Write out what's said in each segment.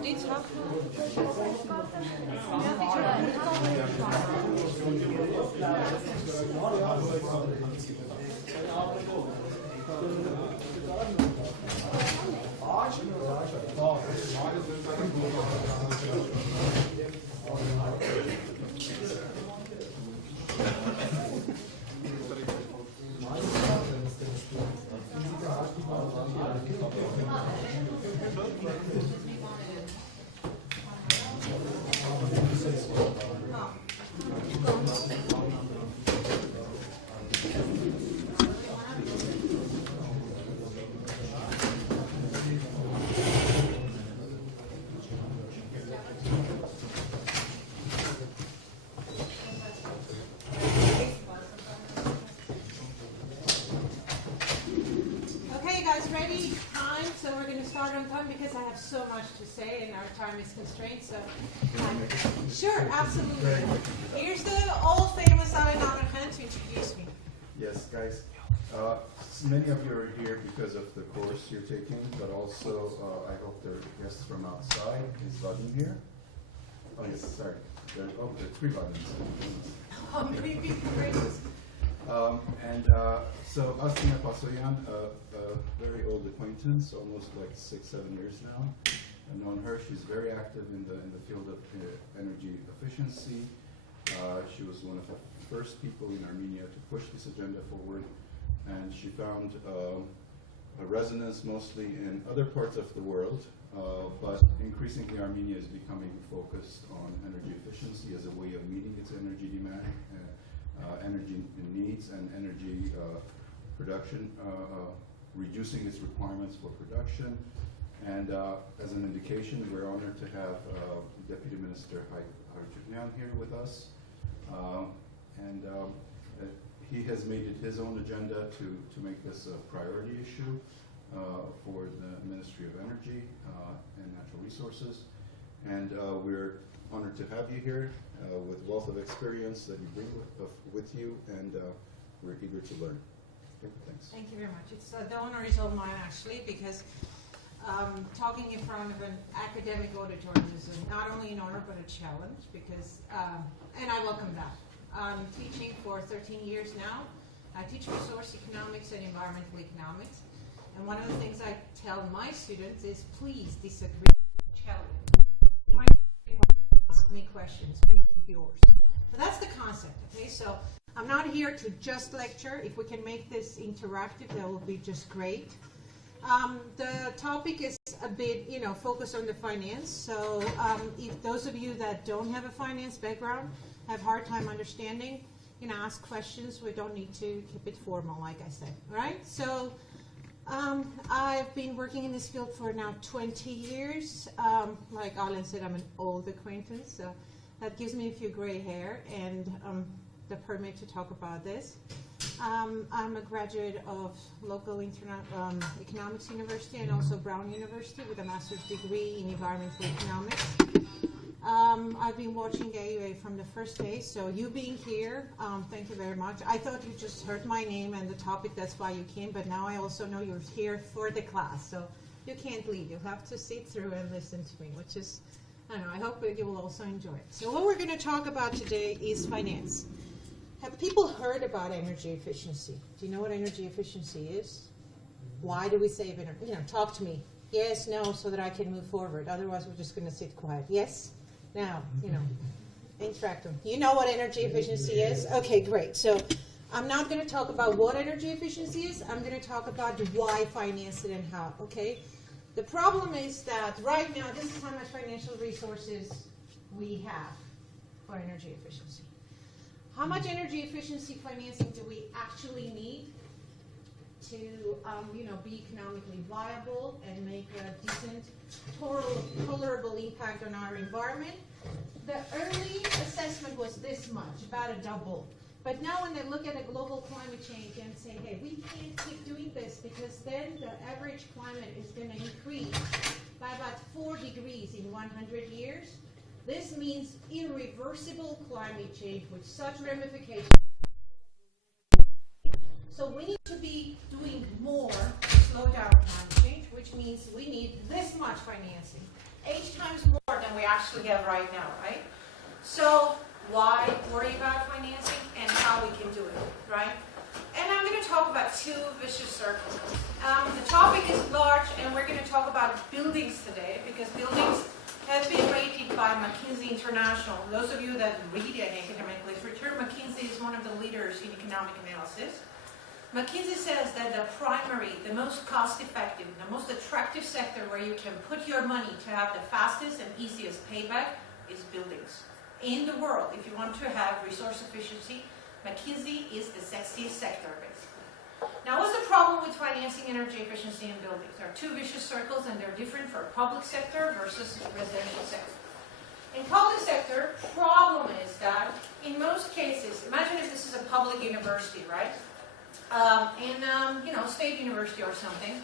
Որդից, հա։ Because I have so much to say and our time is constrained, so sure, absolutely. Here's the old famous Astghine to introduce me. Yes, guys. Many of you are here because of the course you're taking, but also I hope there are guests from outside. Is Vadim here? Oh yes, sorry. There are 3 Vadims. Oh, maybe great. So Astghine Pasoyan, a very old acquaintance, almost like 6-7 years now. I've known her. She's very active in the field of energy efficiency. She was one of the first people in Armenia to push this agenda forward, and she found a resonance mostly in other parts of the world, but increasingly Armenia is becoming focused on energy efficiency as a way of meeting its energy demand. Energy needs and energy production, reducing its requirements for production. And as an indication, we're honored to have Deputy Minister Hartugyan here with us. He has made it his own agenda to make this a priority issue for the Ministry of Energy and Natural Resources. And we're honored to have you here with wealth of experience that you bring with you, and we're eager to learn. Okay, thanks. Thank you very much. It's the honor is all mine actually, because talking in front of an academic auditorium is not only an honor but a challenge, because and I welcome that. I'm teaching for 13 years now. I teach resource economics and environmental economics, and one of the things I tell my students is please disagree, challenge. Ask me questions, make it yours. But that's the concept, okay? So I'm not here to just lecture. If we can make this interactive, that will be just great. The topic is a bit, focused on the finance. So if those of you that don't have a finance background have a hard time understanding, ask questions. We don't need to keep it formal, like I said, all right? So I've been working in this field for now 20 years. Like Alan said, I'm an old acquaintance, so that gives me a few gray hair and the permit to talk about this. I'm a graduate of local economics university and also Brown University with a master's degree in environmental economics. I've been watching AUA from the first day, so you being here, thank you very much. I thought you just heard my name and the topic, that's why you came, but now I also know you're here for the class, so you can't leave. You'll have to sit through and listen to me, which is, I don't know, I hope you will also enjoy it. So what we're going to talk about today is finance. Have people heard about energy efficiency? Do you know what energy efficiency is? Why do we save energy? Talk to me. Yes, no, so that I can move forward. Otherwise, we're just going to sit quiet. Yes? Now, interact them. You know what energy efficiency is? Okay, great. So I'm not going to talk about what energy efficiency is. I'm going to talk about why finance it and how, okay? The problem is that right now, this is how much financial resources we have for energy efficiency. How much energy efficiency financing do we actually need to be economically viable and make a decent, tolerable impact on our environment? The early assessment was this much, about a double. But now when they look at a global climate change and say, hey, we can't keep doing this because then the average climate is going to increase by about 4 degrees in 100 years. This means irreversible climate change with such ramifications. So we need to be doing more to slow down climate change, which means we need this much financing, 8 times more than we actually have right now, right? So why worry about financing and how we can do it, right? And I'm going to talk about 2 vicious circles. The topic is large, and we're going to talk about buildings today, because buildings have been rated by McKinsey International. Those of you that read in academic literature, McKinsey is one of the leaders in economic analysis. McKinsey says that the primary, the most cost-effective, the most attractive sector where you can put your money to have the fastest and easiest payback is buildings. In the world, if you want to have resource efficiency, McKinsey is the sexiest sector, basically. Now, what's the problem with financing energy efficiency in buildings? There are 2 vicious circles, and they're different for public sector versus residential sector. In public sector, problem is that in most cases, imagine if this is a public university, right? State university or something,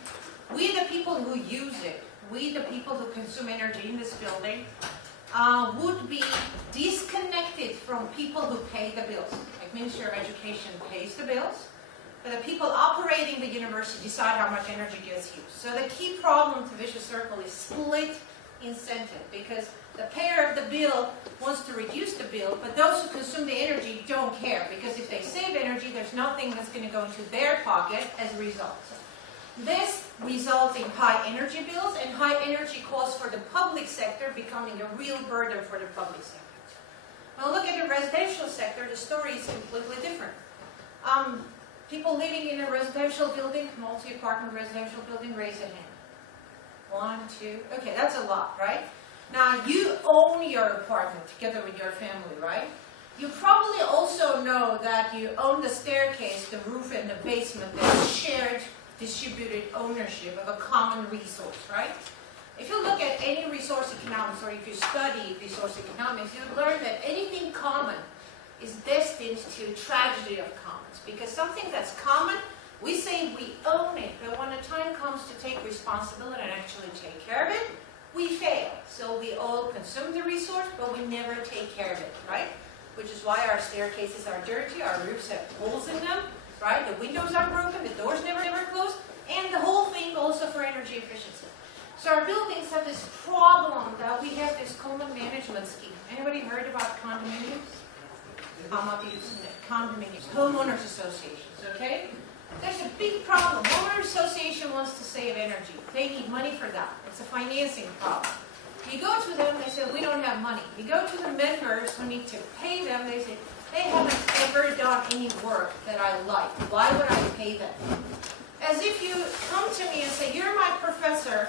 we the people who use it, we the people who consume energy in this building, would be disconnected from people who pay the bills. Like Ministry of Education pays the bills, but the people operating the university decide how much energy gets used. So the key problem to vicious circle is split incentive, because the payer of the bill wants to reduce the bill, but those who consume the energy don't care, because if they save energy, there's nothing that's going to go into their pocket as a result. This results in high energy bills and high energy costs for the public sector, becoming a real burden for the public sector. Now look at the residential sector, the story is completely different. People living in a residential building, multi-apartment residential building, raise a hand. 1, 2, okay, that's a lot, right? Now, you own your apartment together with your family, right? You probably also know that you own the staircase, the roof, and the basement. That's shared, distributed ownership of a common resource, right? If you look at any resource economics, or if you study resource economics, you learn that anything common is destined to tragedy of commons. Because something that's common, we say we own it, but when the time comes to take responsibility and actually take care of it, we fail. So we all consume the resource, but we never take care of it, right? Which is why our staircases are dirty, our roofs have holes in them, right? The windows are broken, the doors never close, and the whole thing also for energy efficiency. So our buildings have this problem that we have this common management scheme. Anybody heard about condominiums? Condominiums, homeowners associations, okay? There's a big problem. Homeowners association wants to save energy. They need money for that. It's a financing problem. You go to them, they say, we don't have money. You go to the members who need to pay them, they say, they haven't ever done any work that I like. Why would I pay them? As if you come to me and say, you're my professor,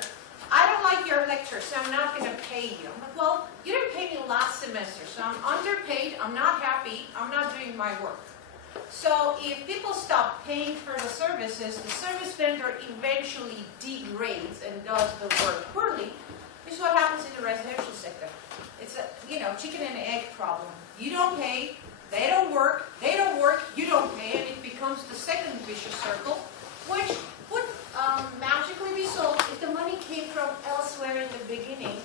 I don't like your lecture, so I'm not going to pay you. I'm like, well, you didn't pay me last semester, so I'm underpaid, I'm not happy, I'm not doing my work. So if people stop paying for the services, the service vendor eventually degrades and does the work poorly. This is what happens in the residential sector. It's a chicken and egg problem. You don't pay, they don't work, you don't pay, and it becomes the second vicious circle, which would magically be solved if the money came from elsewhere in the beginning.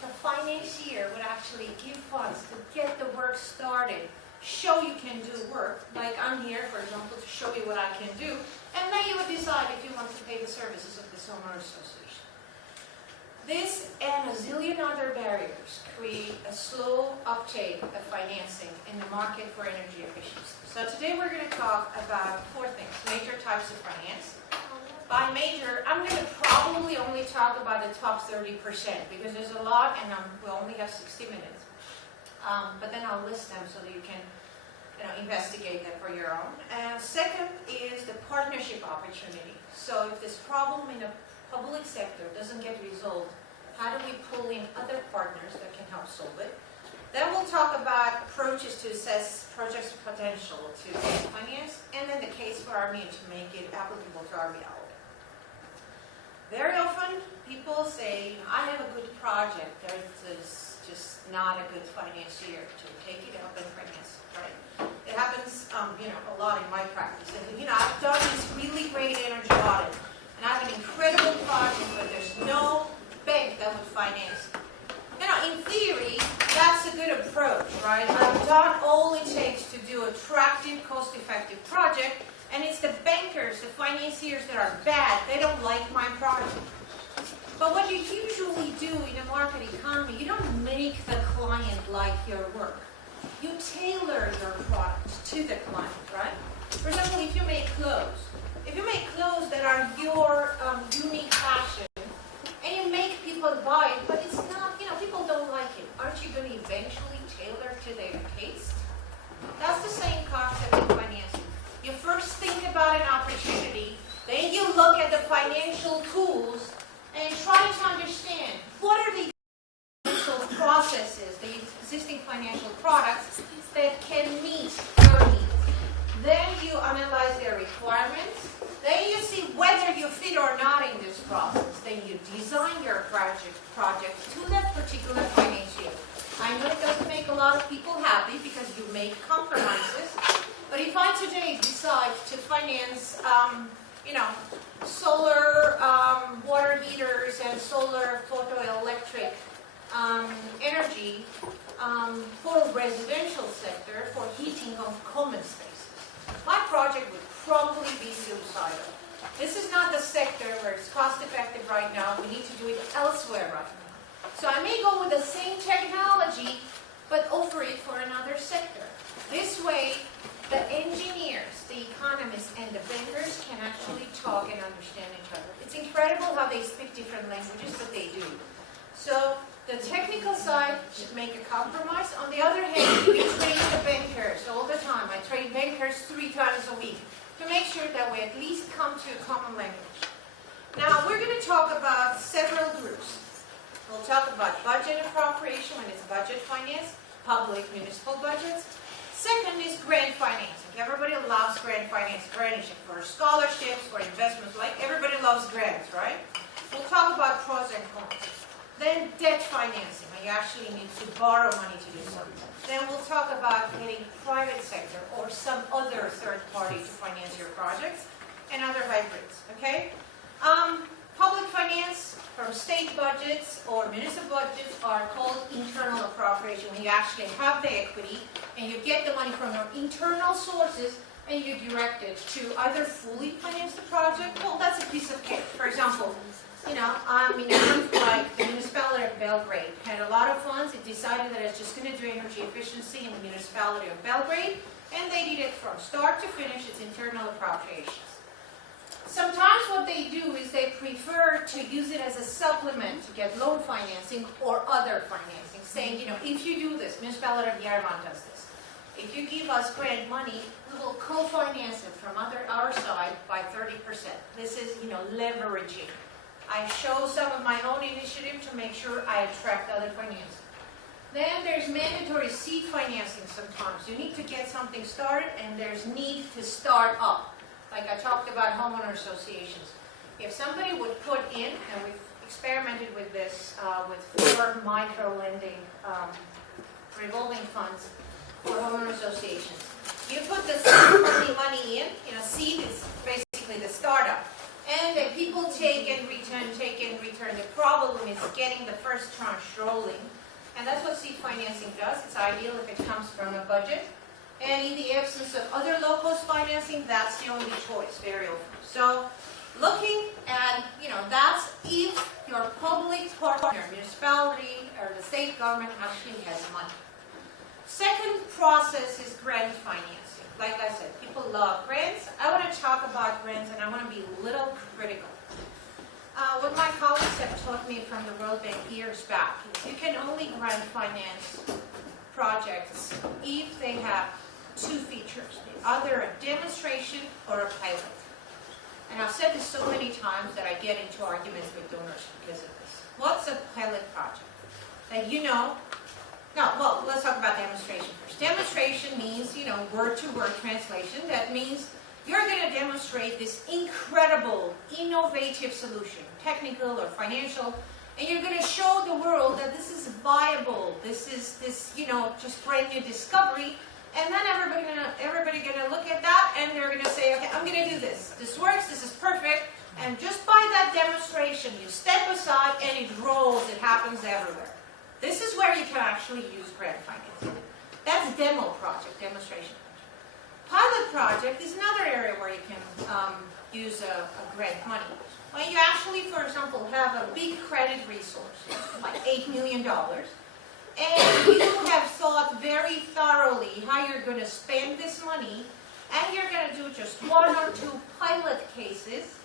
The financier would actually give funds to get the work started. Show you can do work, like I'm here, for example, to show you what I can do, and then you would decide if you want to pay the services of this homeowners association. This and a zillion other barriers create a slow uptake of financing in the market for energy efficiency. So today we're going to talk about 4 things, major types of finance. By major, I'm going to probably only talk about the top 30%, because there's a lot, and we only have 60 minutes. But then I'll list them so that you can investigate them for your own. Second is the partnership opportunity. So if this problem in the public sector doesn't get resolved, how do we pull in other partners that can help solve it? Then we'll talk about approaches to assess projects' potential to get financed, and then the case for our need to make it applicable to our reality. Very often, people say, I have a good project, there's just not a good financier to take it up and finance it, right? It happens, a lot in my practice. And, I've done this really great energy audit, and I have an incredible project, but there's no bank that would finance it. In theory, that's a good approach, right? I've done all it takes to do attractive, cost-effective project, and it's the bankers, the financiers that are bad. They don't like my project. But what you usually do in a market economy, you don't make the client like your work. You tailor your product to the client, right? For example, if you make clothes that are your unique fashion, and you make people buy it, but it's not, people don't like it, aren't you going to eventually tailor to their taste? That's the same concept in financing. You first think about an opportunity, then you look at the financial tools, and try to understand what are the processes, the existing financial products that can meet your needs. Then you analyze their requirements. Then you see whether you fit or not in this process. Then you design your project to that particular financial. I know it doesn't make a lot of people happy because you make compromises. But if I today decide to finance, solar water heaters and solar photoelectric energy for residential sector for heating of common spaces, my project would probably be suicidal. This is not the sector where it's cost effective right now. We need to do it elsewhere right now. So I may go with the same technology, but offer it for another sector. This way, the engineers, the economists, and the bankers can actually talk and understand each other. It's incredible how they speak different languages, but they do. So the technical side should make a compromise. On the other hand, we train the bankers all the time. I train bankers 3 times a week to make sure that we at least come to a common language. Now, we're going to talk about several groups. We'll talk about budget appropriation when it's budget finance, public municipal budgets. Second is grant financing. Everybody loves grant financing for scholarships, for investments. Like everybody loves grants, right? We'll talk about pros and cons. Then debt financing, when you actually need to borrow money to do something. Then we'll talk about getting private sector or some other third party to finance your projects, and other hybrids, okay? Public finance from state budgets or municipal budgets are called internal appropriation, when you actually have the equity and you get the money from your internal sources and you direct it to either fully finance the project. Well, that's a piece of cake. For example, like the municipality of Belgrade had a lot of funds. It decided that it's just going to do energy efficiency in the municipality of Belgrade, and they did it from start to finish. It's internal appropriations. Sometimes what they do is they prefer to use it as a supplement to get loan financing or other financing, saying, if you do this, municipality of Yerevan does this. If you give us grant money, we will co-finance it from our side by 30%. This is, leveraging. I show some of my own initiative to make sure I attract other financing. Then there's mandatory seed financing sometimes. You need to get something started and there's need to start up. Like I talked about homeowner associations. If somebody would put in, and we've experimented with this with 4 micro-lending revolving funds for homeowner associations. You put the seed money in, seed is basically the startup. And then people take and return. The problem is getting the first tranche rolling. And that's what seed financing does. It's ideal if it comes from a budget. And in the absence of other low-cost financing, that's the only choice very often. So looking at, that's if your public partner, municipality, or the state government actually has money. Second process is grant financing. Like I said, people love grants. I want to talk about grants, and I want to be a little critical. What my colleagues have taught me from the World Bank years back is you can only grant finance projects if they have 2 features, either a demonstration or a pilot. And I've said this so many times that I get into arguments with donors because of this. What's a pilot project? That let's talk about demonstration first. Demonstration means, word-to-word translation. That means you're going to demonstrate this incredible, innovative solution, technical or financial, and you're going to show the world that this is viable. This is just brand new discovery. And then everybody gonna look at that and they're gonna say, okay, I'm gonna do this. This works, this is perfect. And just by that demonstration, you step aside and it rolls, it happens everywhere. This is where you can actually use grant financing. That's demo project, demonstration project. Pilot project is another area where you can use a grant money. When you actually, for example, have a big credit resource, like $8 million, and you have thought very thoroughly how you're going to spend this money, and you're going to do just 1 or 2 pilot cases,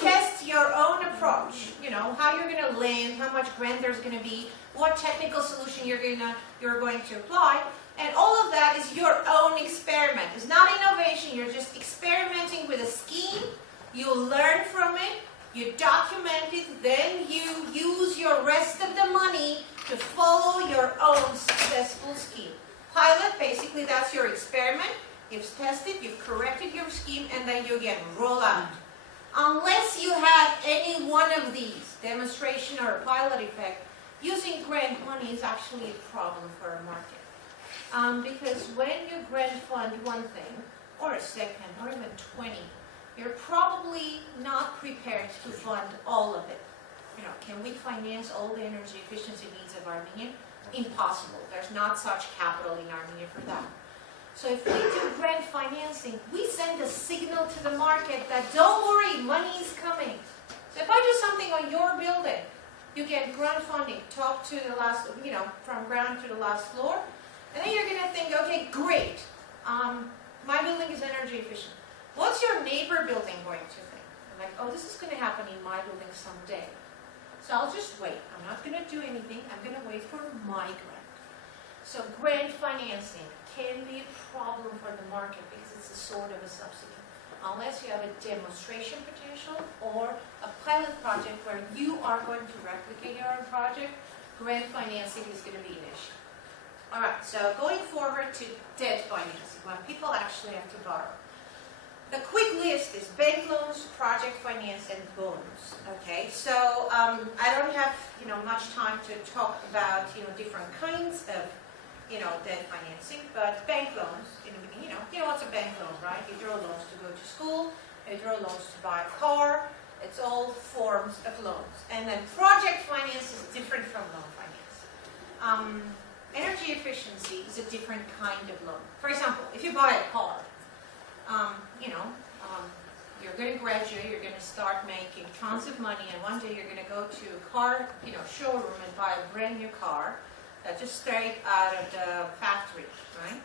test your own approach, you know, how you're going to lend, how much grant there's going to be, what technical solution you're going to apply, and all of that is your own experiment. It's not innovation, you're just experimenting with a scheme, you learn from it, you document it, then you use your rest of the money to follow your own successful scheme. Pilot, basically that's your experiment, you've tested, you've corrected your scheme, and then you again roll out. Unless you have any one of these, demonstration or a pilot effect, using grant money is actually a problem for a market. Because when you grant fund one thing, or a second, or even 20, you're probably not prepared to fund all of it. You know, can we finance all the energy efficiency needs of Armenia? Impossible. There's not such capital in Armenia for that. So if we do grant financing, we send a signal to the market that don't worry, money is coming. So if I do something on your building, you get grant funding, top to the last, you know, from ground to the last floor, and then you're going to think, okay, great, my building is energy efficient. What's your neighbor building going to think? I'm like, oh, this is going to happen in my building someday. So I'll just wait. I'm not going to do anything. I'm going to wait for my grant. So grant financing can be a problem for the market because it's a sort of a subsidy. Unless you have a demonstration potential or a pilot project where you are going to replicate your own project, grant financing is going to be an issue. All right, so going forward to debt financing, when people actually have to borrow. The quick list is bank loans, project finance, and bonds. Okay, so I don't have much time to talk about different kinds of debt financing, but bank loans in the beginning, you know what's a bank loan, right? You draw loans to go to school, you draw loans to buy a car. It's all forms of loans. And then project finance is different from loan finance. Energy efficiency is a different kind of loan. For example, if you buy a car, you're going to graduate, you're going to start making tons of money, and one day you're going to go to a car, showroom and buy a brand new car that's just straight out of the factory, right?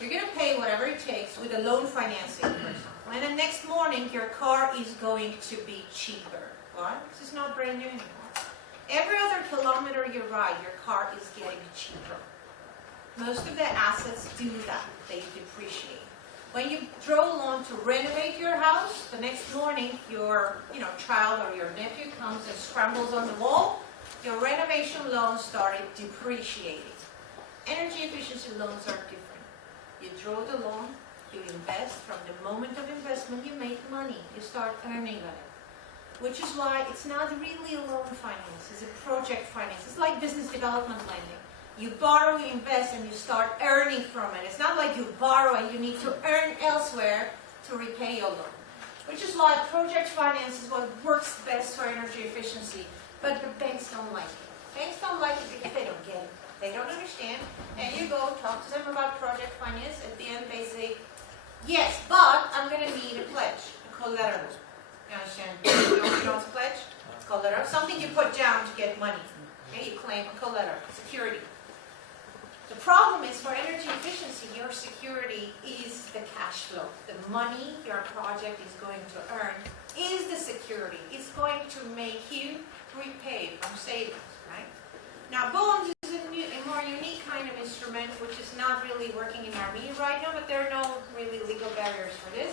You're going to pay whatever it takes with a loan financing, for example. And the next morning, your car is going to be cheaper. Why? This is not brand new anymore. Every other kilometer you ride, your car is getting cheaper. Most of the assets do that. They depreciate. When you draw a loan to renovate your house, the next morning your child or your nephew comes and scrambles on the wall, your renovation loan started depreciating. Energy efficiency loans are different. You draw the loan, you invest. From the moment of investment, you make money. You start earning on it. Which is why it's not really a loan finance. It's a project finance. It's like business development lending. You borrow, you invest, and you start earning from it. It's not like you borrow and you need to earn elsewhere to repay your loan. Which is why project finance is what works best for energy efficiency. But the banks don't like it. Banks don't like it because they don't get it. They don't understand. And you go talk to them about project finance. At the end, they say, yes, but I'm going to need a pledge, a collateral. You understand? You know what's a pledge? Collateral. Something you put down to get money. Okay? You claim a collateral, security. The problem is for energy efficiency, your security is the cash flow. The money your project is going to earn is the security. It's going to make you repay from savings, right? Now, bonds is a more unique kind of instrument, which is not really working in Armenia right now, but there are no really legal barriers for this.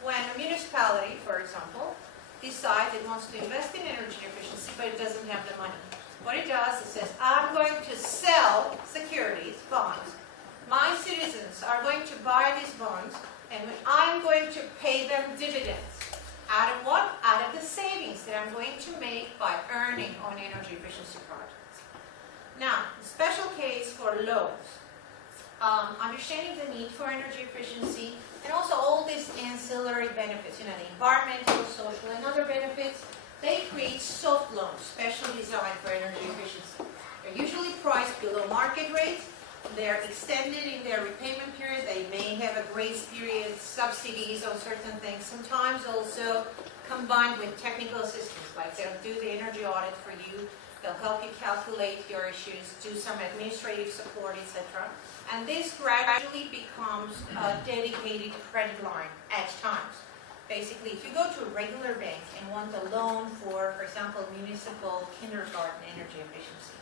When a municipality, for example, decides it wants to invest in energy efficiency, but it doesn't have the money. What it does, it says, I'm going to sell securities, bonds. My citizens are going to buy these bonds, and I'm going to pay them dividends. Out of what? Out of the savings that I'm going to make by earning on energy efficiency projects. Now, special case for loans. Understanding the need for energy efficiency, and also all these ancillary benefits, the environmental, social, and other benefits, they create soft loans, specially designed for energy efficiency. They're usually priced below market rates. They're extended in their repayment period. They may have have a grace period, subsidies on certain things, sometimes also combined with technical assistance, like they'll do the energy audit for you, they'll help you calculate your issues, do some administrative support, etc. And this gradually becomes a dedicated credit line at times. Basically, if you go to a regular bank and want a loan for example, municipal kindergarten energy efficiency,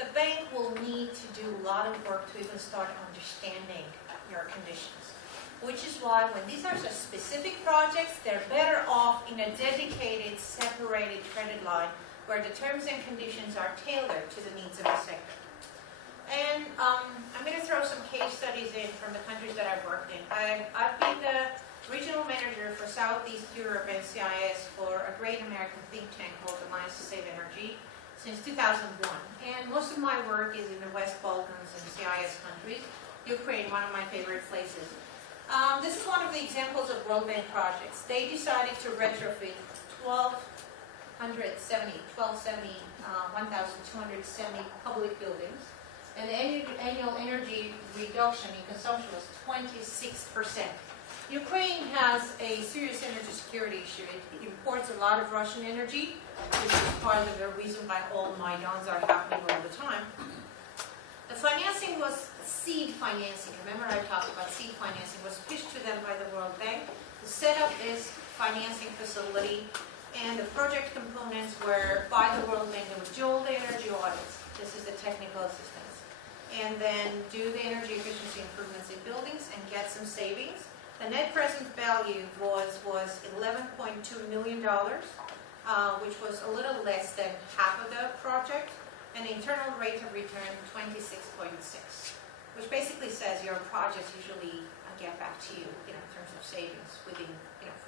the bank will need to do a lot of work to even start understanding your conditions. Which is why when these are such specific projects, they're better off in a dedicated, separated credit line where the terms and conditions are tailored to the needs of the sector. And I'm going to throw some case studies in from the countries that I've worked in. I've been the regional manager for Southeast Europe and CIS for a great American think tank called Alliance to Save Energy since 2001. And most of my work is in the West Balkans and CIS countries. Ukraine, one of my favorite places. This is one of the examples of World Bank projects. They decided to retrofit 1,270 public buildings, and the annual energy reduction in consumption was 26%. Ukraine has a serious energy security issue. It imports a lot of Russian energy, which is part of the reason why all Maidans are happening all the time. The financing was seed financing. Remember I talked about seed financing was pitched to them by the World Bank to set up this financing facility, and the project components were by the World Bank. They would do all the energy audits. This is the technical assistance. And then do the energy efficiency improvements in buildings and get some savings. The net present value was $11.2 million, which was a little less than half of the project, and the internal rate of return 26.6, which basically says your projects usually get back to you, in terms of savings within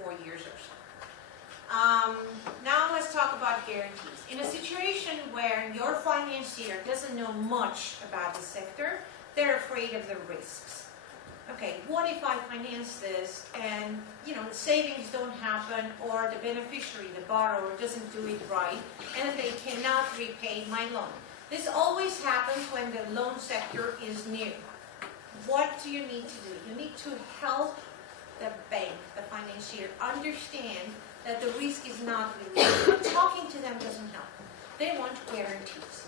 4 years or so. Now let's talk about guarantees. In a situation where your financier doesn't know much about the sector, they're afraid of the risks. Okay, what if I finance this and the savings don't happen, or the beneficiary, the borrower, doesn't do it right, and they cannot repay my loan? This always happens when the loan sector is new. What do you need to do? You need to help the bank, the financier, understand that the risk is not really real. But talking to them doesn't help. They want guarantees.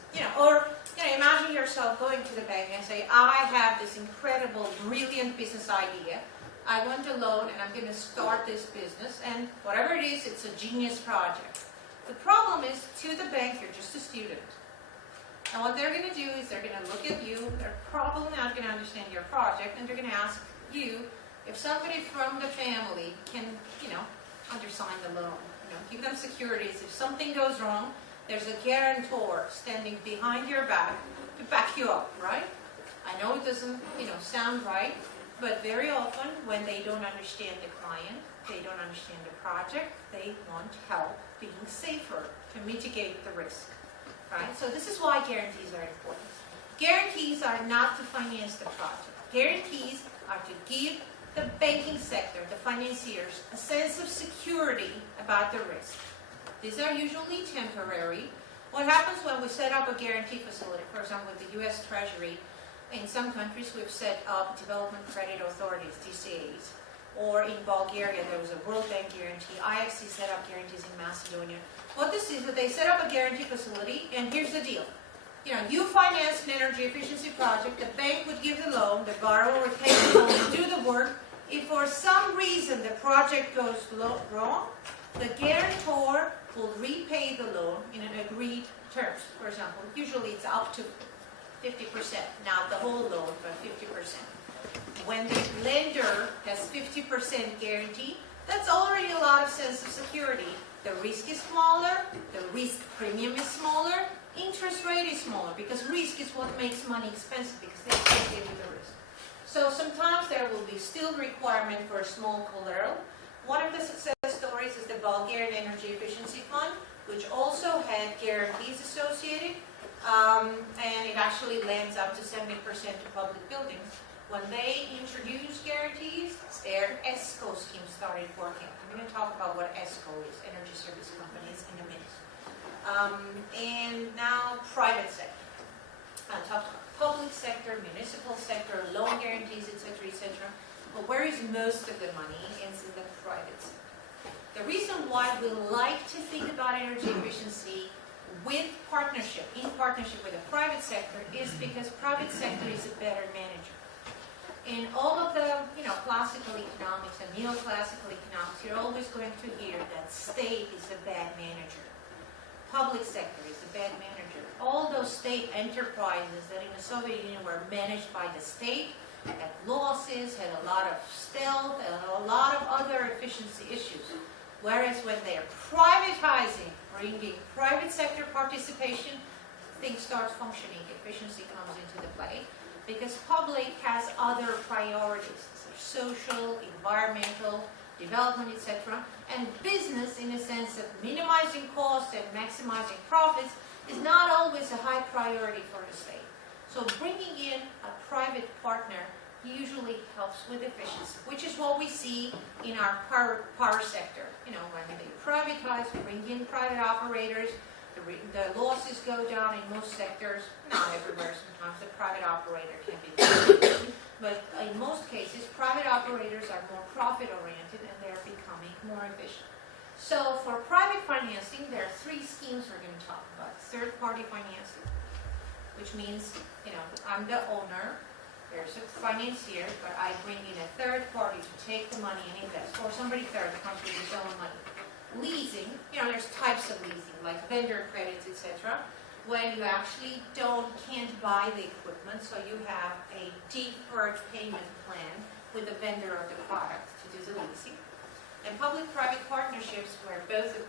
Imagine yourself going to the bank and say, I have this incredible, brilliant business idea. I want a loan and I'm going to start this business, and whatever it is, it's a genius project. The problem is, to the bank, you're just a student. And what they're going to do is they're going to look at you, they're probably not going to understand your project, and they're going to ask you if somebody from the family can, undersign the loan. Give them securities. If something goes wrong, there's a guarantor standing behind your back to back you up, right? I know it doesn't, sound right, but very often when they don't understand the client, they don't understand the project, they want help being safer to mitigate the risk, right? So this is why guarantees are important. Guarantees are not to finance the project. Guarantees are to give the banking sector, the financiers, a sense of security about the risk. These are usually temporary. What happens when we set up a guarantee facility, for example, with the U.S. Treasury, in some countries we've set up development credit authorities, DCAs, or in Bulgaria there was a World Bank guarantee. IFC set up guarantees in Macedonia. What this is that they set up a guarantee facility, and here's the deal. You finance an energy efficiency project, the bank would give the loan, the borrower would take the loan, do the work. If for some reason the project goes wrong, the guarantor will repay the loan in an agreed terms. For example, usually it's up to 50%, not the whole loan, but 50%. When the lender has 50% guarantee, that's already a lot of sense of security. The risk is smaller, the risk premium is smaller, interest rate is smaller, because risk is what makes money expensive, because they associate with the risk. So sometimes there will be still requirement for a small collateral. One of the success stories is the Bulgarian Energy Efficiency Fund, which also had guarantees associated, and it actually lends up to 70% to public buildings. When they introduced guarantees, their ESCO scheme started working. I'm going to talk about what ESCO is, Energy Service Companies, in a minute. And now private sector. I'll talk about public sector, municipal sector, loan guarantees, etc., etc. But where is most of the money? It's in the private sector. The reason why we like to think about energy efficiency with partnership, in partnership with the private sector, is because private sector is a better manager. In all of the classical economics and neoclassical economics, you're always going to hear that state is a bad manager. Public sector is a bad manager. All those state enterprises that in the Soviet Union were managed by the state had losses, had a lot of stealth, and a lot of other efficiency issues. Whereas when they are privatizing, bringing private sector participation, things start functioning, efficiency comes into the play, because public has other priorities, social, environmental, development, etc. And business, in the sense of minimizing costs and maximizing profits, is not always a high priority for the state. So bringing in a private partner usually helps with efficiency, which is what we see in our power sector. When they privatize, bring in private operators, the losses go down in most sectors, not everywhere, sometimes the private operator can be good. But in most cases, private operators are more profit-oriented and they're becoming more efficient. So for private financing, there are three schemes we're going to talk about. Third-party financing, which means, I'm the owner, there's a financier, but I bring in a third party to take the money and invest, or somebody third comes with his own money. Leasing, there's types of leasing, like vendor credits, etc., when you actually can't buy the equipment, so you have a deferred payment plan with the vendor of the product to do the leasing. And public-private partnerships, where both the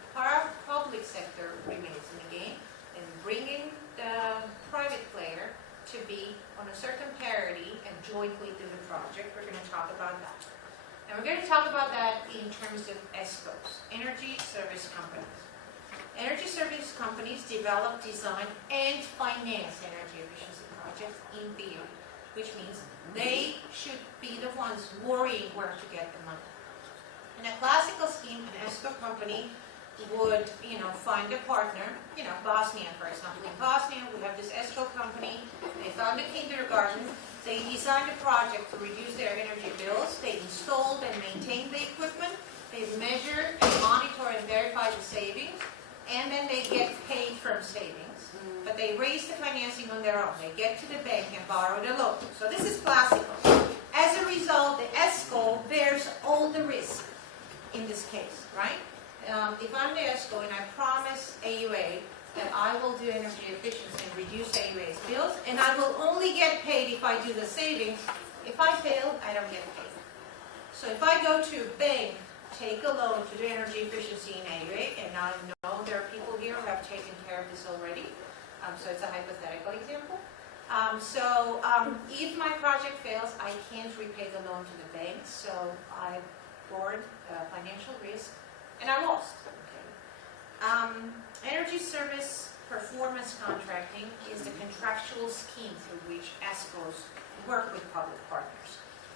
public sector remains in the game, and bringing the private player to be on a certain parity and jointly do the project. We're going to talk about that. And we're going to talk about that in terms of ESCOs, energy service companies. Energy service companies develop, design, and finance energy efficiency projects in theory, which means they should be the ones worrying where to get the money. In a classical scheme, an ESCO company would, find a partner. Bosnia, for example. In Bosnia, we have this ESCO company. They found a kindergarten. They designed a project to reduce their energy bills. They installed and maintained the equipment. They measure and monitor and verify the savings. And then they get paid from savings. But they raise the financing on their own. They get to the bank and borrow the loan. So this is classical. As a result, the ESCO bears all the risk in this case, right? If I'm the ESCO and I promise AUA that I will do energy efficiency and reduce AUA's bills, and I will only get paid if I do the savings, if I fail, I don't get paid. So if I go to a bank, take a loan to do energy efficiency in AUA, and I know there are people here who have taken care of this already, so it's a hypothetical example. If my project fails, I can't repay the loan to the bank, so I bore financial risk, and I lost. Okay. Energy service performance contracting is the contractual scheme through which ESCOs work with public partners.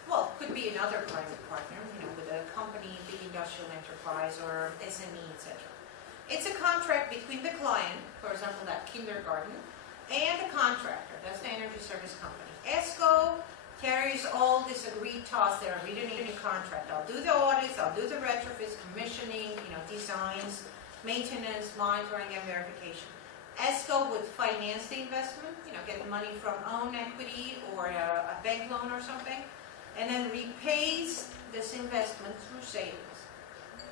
Well, it could be another private partner, with a company, big industrial enterprise, or SME, etc. It's a contract between the client, for example, that kindergarten, and the contractor. That's the energy service company. ESCO carries all these agreed tasks that are written in a contract. I'll do the audits, I'll do the retrofits, commissioning, designs, maintenance, monitoring, and verification. ESCO would finance the investment, get the money from own equity or a bank loan or something, and then repays this investment through savings.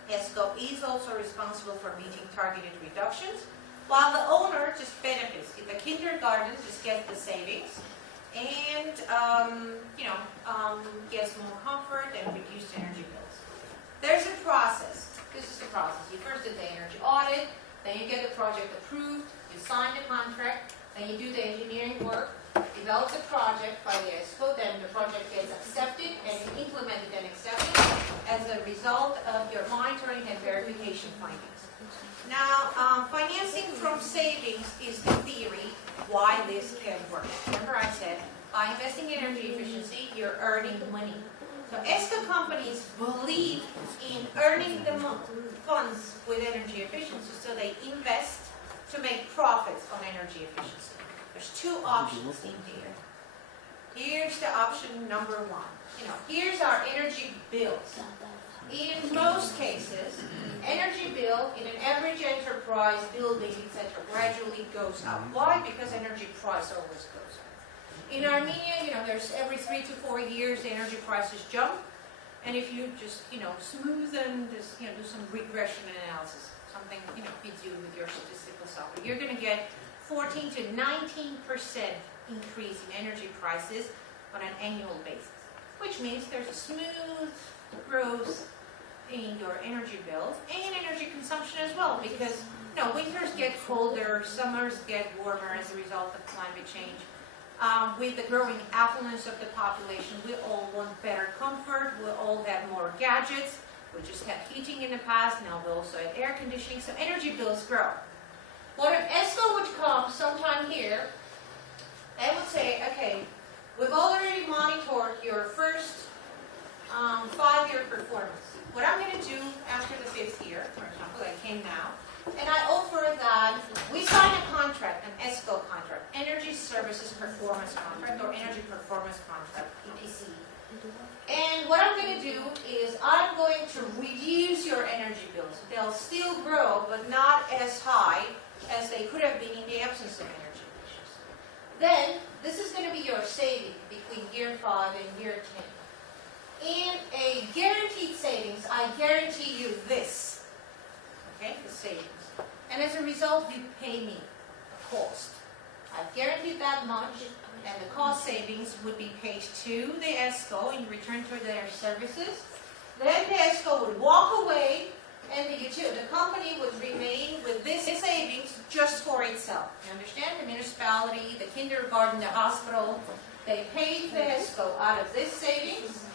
ESCO is also responsible for meeting targeted reductions, while the owner just benefits. If the kindergarten just gets the savings, and gets more comfort and reduced energy bills. There's a process. This is the process. You first do the energy audit, then you get the project approved, you sign the contract, then you do the engineering work, develop the project by the ESCO, then the project gets accepted and implemented and accepted as a result of your monitoring and verification findings. Now, financing from savings is the theory why this can work. Remember I said, by investing in energy efficiency, you're earning money. So ESCO companies believe in earning the funds with energy efficiency, so they invest to make profits on energy efficiency. There's two options in here. Here's the option number one. Here's are energy bills. In most cases, energy bill in an average enterprise building, etc., gradually goes up. Why? Because energy price always goes up. In Armenia, there's every 3 to 4 years the energy prices jump, and if you just, smoothen this, do some regression analysis, something, you do with your statistical software, you're going to get 14 to 19% increase in energy prices on an annual basis, which means there's a smooth growth in your energy bills and energy consumption as well, because winters get colder, summers get warmer as a result of climate change. With the growing affluence of the population, we all want better comfort, we all have more gadgets, we just had heating in the past, now we also have air conditioning, so energy bills grow. What an ESCO would come sometime here, they would say, okay, we've already monitored your first 5-year performance. What I'm going to do after the 5th year, for example, I came now, and I offer that we sign a contract, an ESCO contract, Energy Services Performance Contract, or Energy Performance Contract, EPC. And what I'm going to do is I'm going to reduce your energy bills. They'll still grow, but not as high as they could have been in the absence of energy efficiency. Then, this is going to be your saving between year 5 and year 10. In a guaranteed savings, I guarantee you this, okay, the savings. And as a result, you pay me a cost. I've guaranteed that much, and the cost savings would be paid to the ESCO in return for their services. Then the ESCO would walk away, and the company would remain with this savings just for itself. You understand? The municipality, the kindergarten, the hospital, they paid the ESCO out of this savings,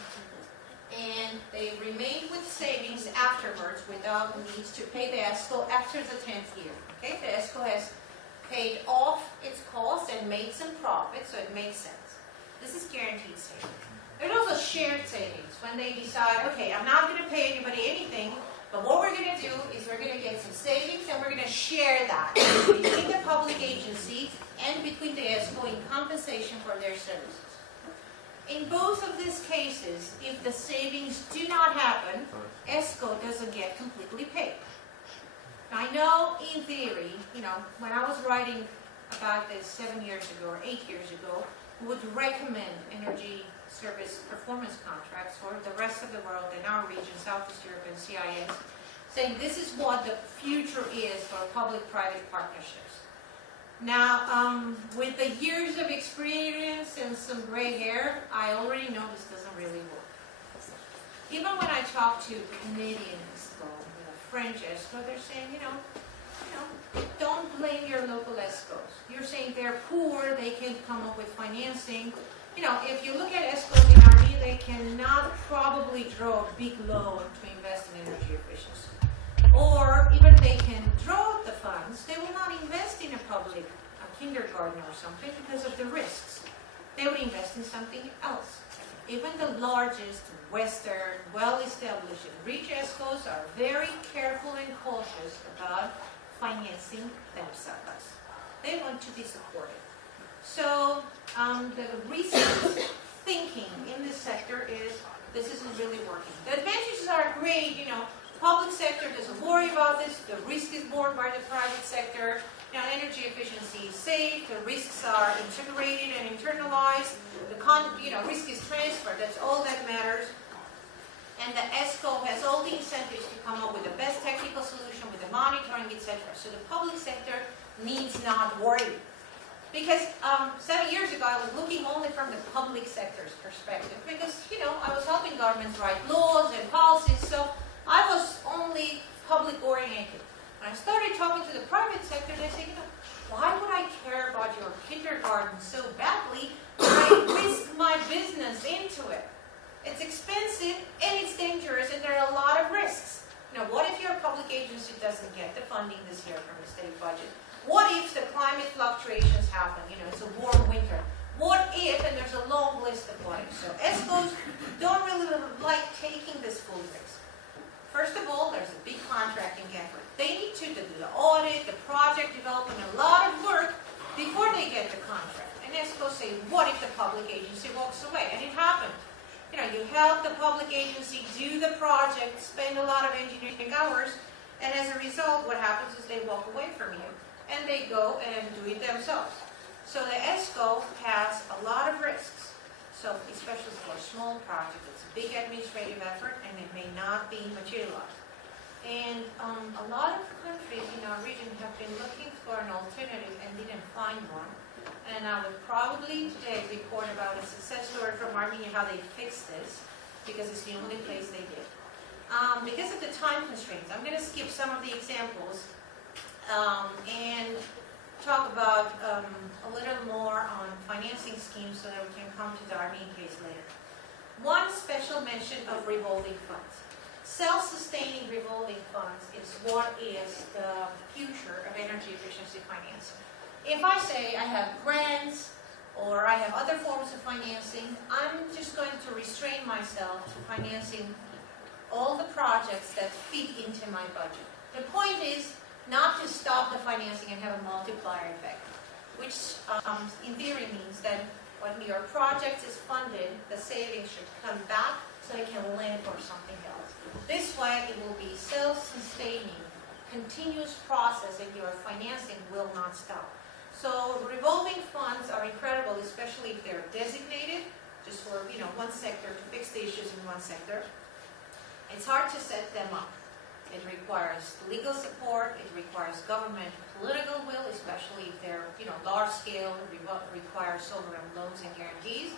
and they remained with savings afterwards without needs to pay the ESCO after the 10th year. Okay, the ESCO has paid off its cost and made some profit, so it makes sense. This is guaranteed savings. There's also shared savings when they decide, okay, I'm not going to pay anybody anything, but what we're going to do is we're going to get some savings and we're going to share that between the public agencies and between the ESCO in compensation for their services. In both of these cases, if the savings do not happen, ESCO doesn't get completely paid. Now, I know in theory, when I was writing about this 7 years ago or 8 years ago, we would recommend energy service performance contracts for the rest of the world in our region, Southeast Europe and CIS, saying this is what the future is for public-private partnerships. Now, with the years of experience and some gray hair, I already know this doesn't really work. Even when I talk to Canadian ESCO, French ESCO, they're saying, don't blame your local ESCOs. You're saying they're poor, they can't come up with financing. If you look at ESCOs in Armenia, they cannot probably draw a big loan to invest in energy efficiency. Or even they can draw the funds, they will not invest in a public kindergarten or something because of the risks. They would invest in something else. Even the largest Western, well-established and rich ESCOs are very careful and cautious about financing themselves. They want to be supported. So the recent thinking in this sector is this isn't really working. The advantages are great, public sector doesn't worry about this, the risk is borne by the private sector, energy efficiency is safe, the risks are integrated and internalized, the risk is transferred, that's all that matters. And the ESCO has all the incentives to come up with the best technical solution, with the monitoring, etc. So the public sector needs not worry. Because 7 years ago, I was looking only from the public sector's perspective. Because, I was helping governments write laws and policies, so I was only public-oriented. When I started talking to the private sector, they said, why would I care about your kindergarten so badly that I risk my business into it? It's expensive, and it's dangerous, and there are a lot of risks. What if your public agency doesn't get the funding this year from the state budget? What if the climate fluctuations happen? It's a warm winter. What if, and there's a long list of what ifs. So ESCOs don't really like taking this full risk. First of all, there's a big contracting effort. They need to do the audit, the project development, a lot of work before they get the contract. And ESCOs say, what if the public agency walks away? And it happened. you help the public agency do the project, spend a lot of engineering hours, and as a result, what happens is they walk away from you, and they go and do it themselves. So the ESCO has a lot of risks. So especially for a small project, it's a big administrative effort, and it may not be materialized. And a lot of countries in our region have been looking for an alternative and didn't find one. And I will probably today report about a success story from Armenia, how they fixed this, because it's the only place they did. Because of the time constraints, I'm going to skip some of the examples and talk about a little more on financing schemes so that we can come to the Armenian case later. One special mention of revolving funds. Self-sustaining revolving funds is what is the future of energy efficiency financing. If I say I have grants or I have other forms of financing, I'm just going to restrain myself to financing all the projects that fit into my budget. The point is not to stop the financing and have a multiplier effect, which in theory means that when your project is funded, the savings should come back so it can lend for something else. This way it will be self-sustaining, continuous process, and your financing will not stop. So revolving funds are incredible, especially if they're designated just for one sector to fix the issues in one sector. It's hard to set them up. It requires legal support. It requires government political will, especially if they're large scale. Requires sovereign loans and guarantees.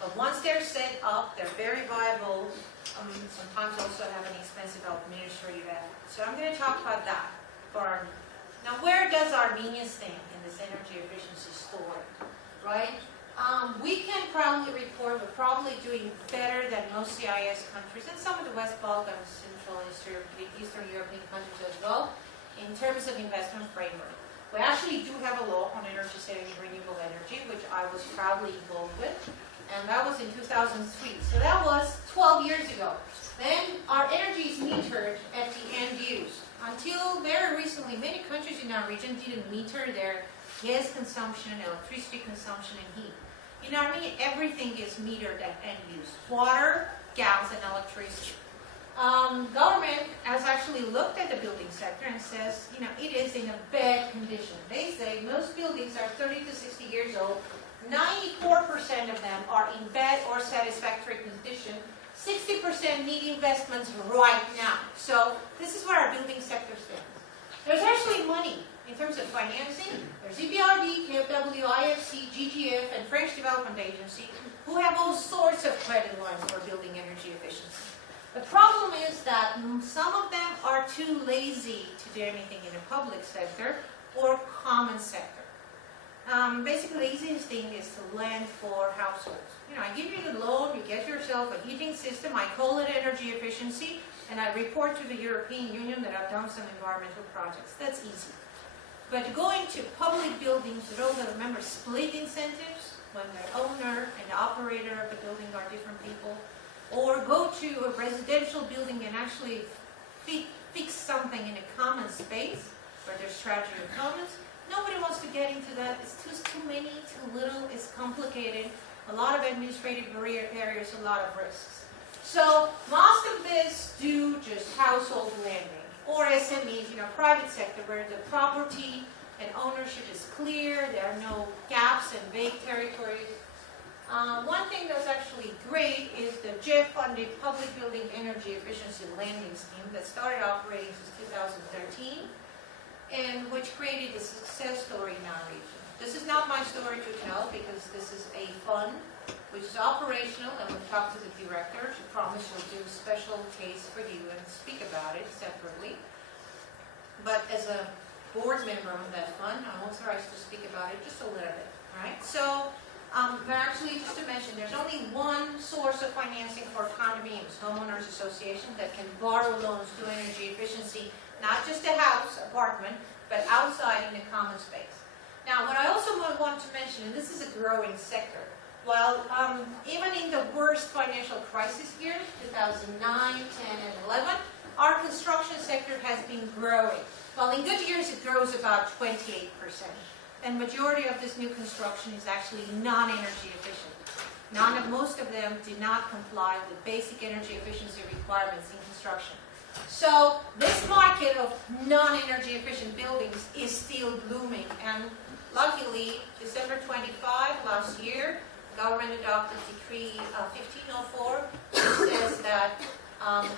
But once they're set up, they're very viable. Sometimes also have an expensive administrative effort. So I'm going to talk about that for Armenia. Now, where does Armenia stand in this energy efficiency story, right? We can probably report we're probably doing better than most CIS countries and some of the West Balkans, Central and Eastern European countries as well, in terms of investment framework. We actually do have a law on energy saving and renewable energy, which I was proudly involved with, and that was in 2003. So that was 12 years ago. Then our energy is metered at the end use. Until very recently, many countries in our region didn't meter their gas consumption, electricity consumption, and heat. In Armenia, everything is metered at end use. Water, gas, and electricity. Government has actually looked at the building sector and says, it is in a bad condition. They say most buildings are 30 to 60 years old. 94% of them are in bad or satisfactory condition. 60% need investments right now. So this is where our building sector stands. There's actually money in terms of financing. There's EBRD, KfW, IFC, GGF, and French Development Agency who have all sorts of credit lines for building energy efficiency. The problem is that some of them are too lazy to do anything in the public sector or common sector. Basically, the easiest thing is to lend for households. I give you the loan, you get yourself a heating system, I call it energy efficiency, and I report to the European Union that I've done some environmental projects. That's easy. But going to public buildings, those that remember split incentives, when the owner and the operator of the building are different people, or go to a residential building and actually fix something in a common space, where there's strategy of commons, nobody wants to get into that. It's too many, too little, it's complicated. A lot of administrative barriers, a lot of risks. So most of this do just household lending or SMEs, private sector where the property and ownership is clear, there are no gaps and vague territories. One thing that's actually great is the JEF-funded Public Building Energy Efficiency Lending Scheme that started operating since 2013 and which created a success story in our region. This is not my story to tell because this is a fund which is operational, and we've talked to the director. She promised she'll do a special case for you and speak about it separately. But as a board member of that fund, I'm authorized to speak about it just a little bit. All right? So, actually, just to mention, there's only one source of financing for condominiums, homeowners association, that can borrow loans to energy efficiency, not just a house, apartment, but outside in a common space. Now, what I also want to mention, and this is a growing sector, while even in the worst financial crisis years, 2009, 10, and 11, our construction sector has been growing. While in good years, it grows about 28%. And majority of this new construction is actually non-energy efficient. Most of them do not comply with basic energy efficiency requirements in construction. So this market of non-energy efficient buildings is still blooming, and luckily, December 25 last year, the government adopted Decree 1504, which says that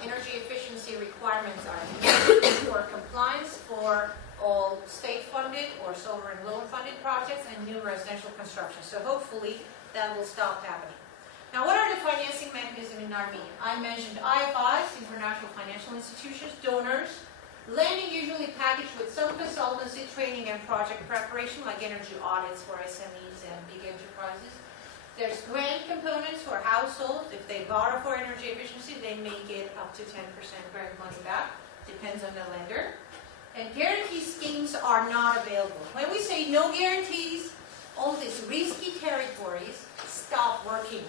energy efficiency requirements are needed for compliance for all state-funded or sovereign loan-funded projects and new residential construction. So hopefully that will stop happening. Now, what are the financing mechanisms in Armenia? I mentioned IFIs, international financial institutions, donors, lending usually packaged with some consultancy, training, and project preparation, like energy audits for SMEs and big enterprises. There's grant components for households. If they borrow for energy efficiency, they may get up to 10% grant money back. Depends on the lender. And guarantee schemes are not available. When we say no guarantees, all these risky territories stop working,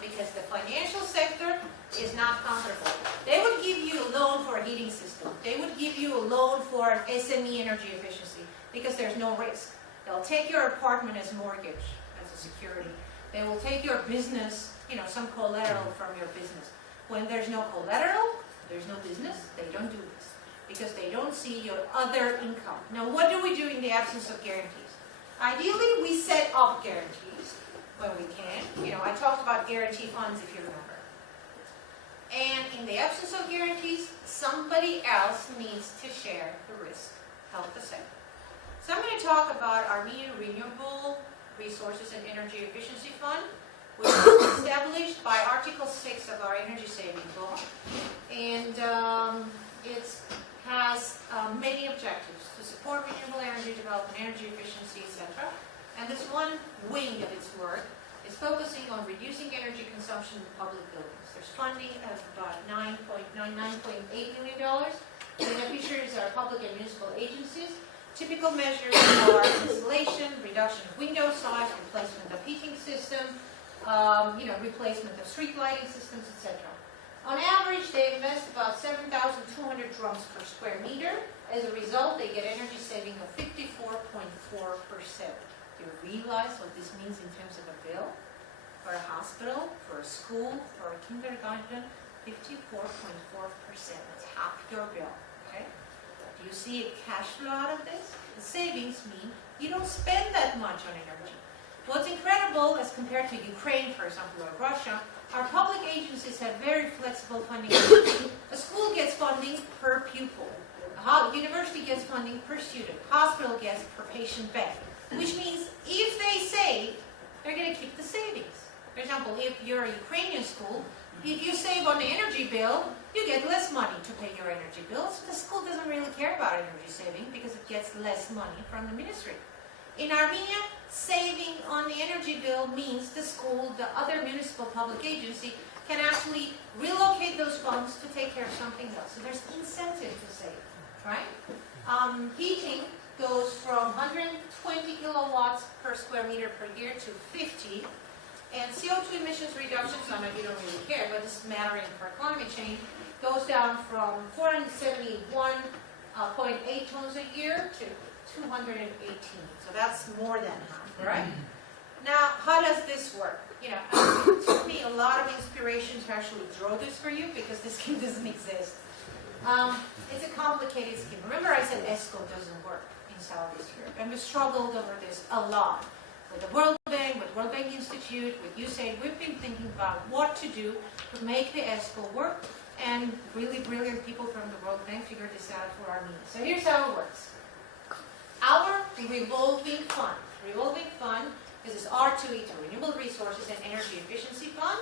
because the financial sector is not comfortable. They would give you a loan for a heating system. They would give you a loan for an SME energy efficiency because there's no risk. They'll take your apartment as mortgage, as a security. They will take your business, some collateral from your business. When there's no collateral, there's no business, they don't do this because they don't see your other income. Now, what do we do in the absence of guarantees? Ideally, we set up guarantees when we can. I talked about guarantee funds, if you remember. And in the absence of guarantees, somebody else needs to share the risk, help the sector. So I'm going to talk about Armenian Renewable Resources and Energy Efficiency Fund, which was established by Article 6 of our energy saving law. And it has many objectives to support renewable energy development, energy efficiency, etc. And this one wing of its work is focusing on reducing energy consumption in public buildings. There's funding of about $9.8 million. Beneficiaries are public and municipal agencies. Typical measures are installation, reduction of window size, replacement of heating system, replacement of street lighting systems, etc. On average, they invest about 7,200 drums per square meter. As a result, they get energy saving of 54.4%. Do you realize what this means in terms of a bill? For a hospital, for a school, for a kindergarten, 54.4%. That's half your bill. Okay? Do you see a cash flow out of this? The savings mean you don't spend that much on energy. What's incredible, as compared to Ukraine, for example, or Russia, our public agencies have very flexible funding. A school gets funding per pupil. A university gets funding per student. Hospital gets per patient bed. Which means if they save, they're going to keep the savings. For example, if you're a Ukrainian school, if you save on the energy bill, you get less money to pay your energy bills. The school doesn't really care about energy saving because it gets less money from the ministry. In Armenia, saving on the energy bill means the school, the other municipal public agency, can actually relocate those funds to take care of something else. So there's incentive to save, right? Heating goes from 120 kilowatts per square meter per year to 50. And CO2 emissions reductions, I know you don't really care, but this is mattering for climate change, goes down from 471.8 tons a year to 218. So that's more than half, right? Now, how does this work? It took me a lot of inspiration to actually draw this for you because this scheme doesn't exist. It's a complicated scheme. Remember I said ESCO doesn't work in Southeast Europe, and we struggled over this a lot. With the World Bank, with World Bank Institute, with USAID, we've been thinking about what to do to make the ESCO work, and really brilliant people from the World Bank figured this out for Armenia. So here's how it works. Our revolving fund is this R2E2, Renewable Resources and Energy Efficiency Fund,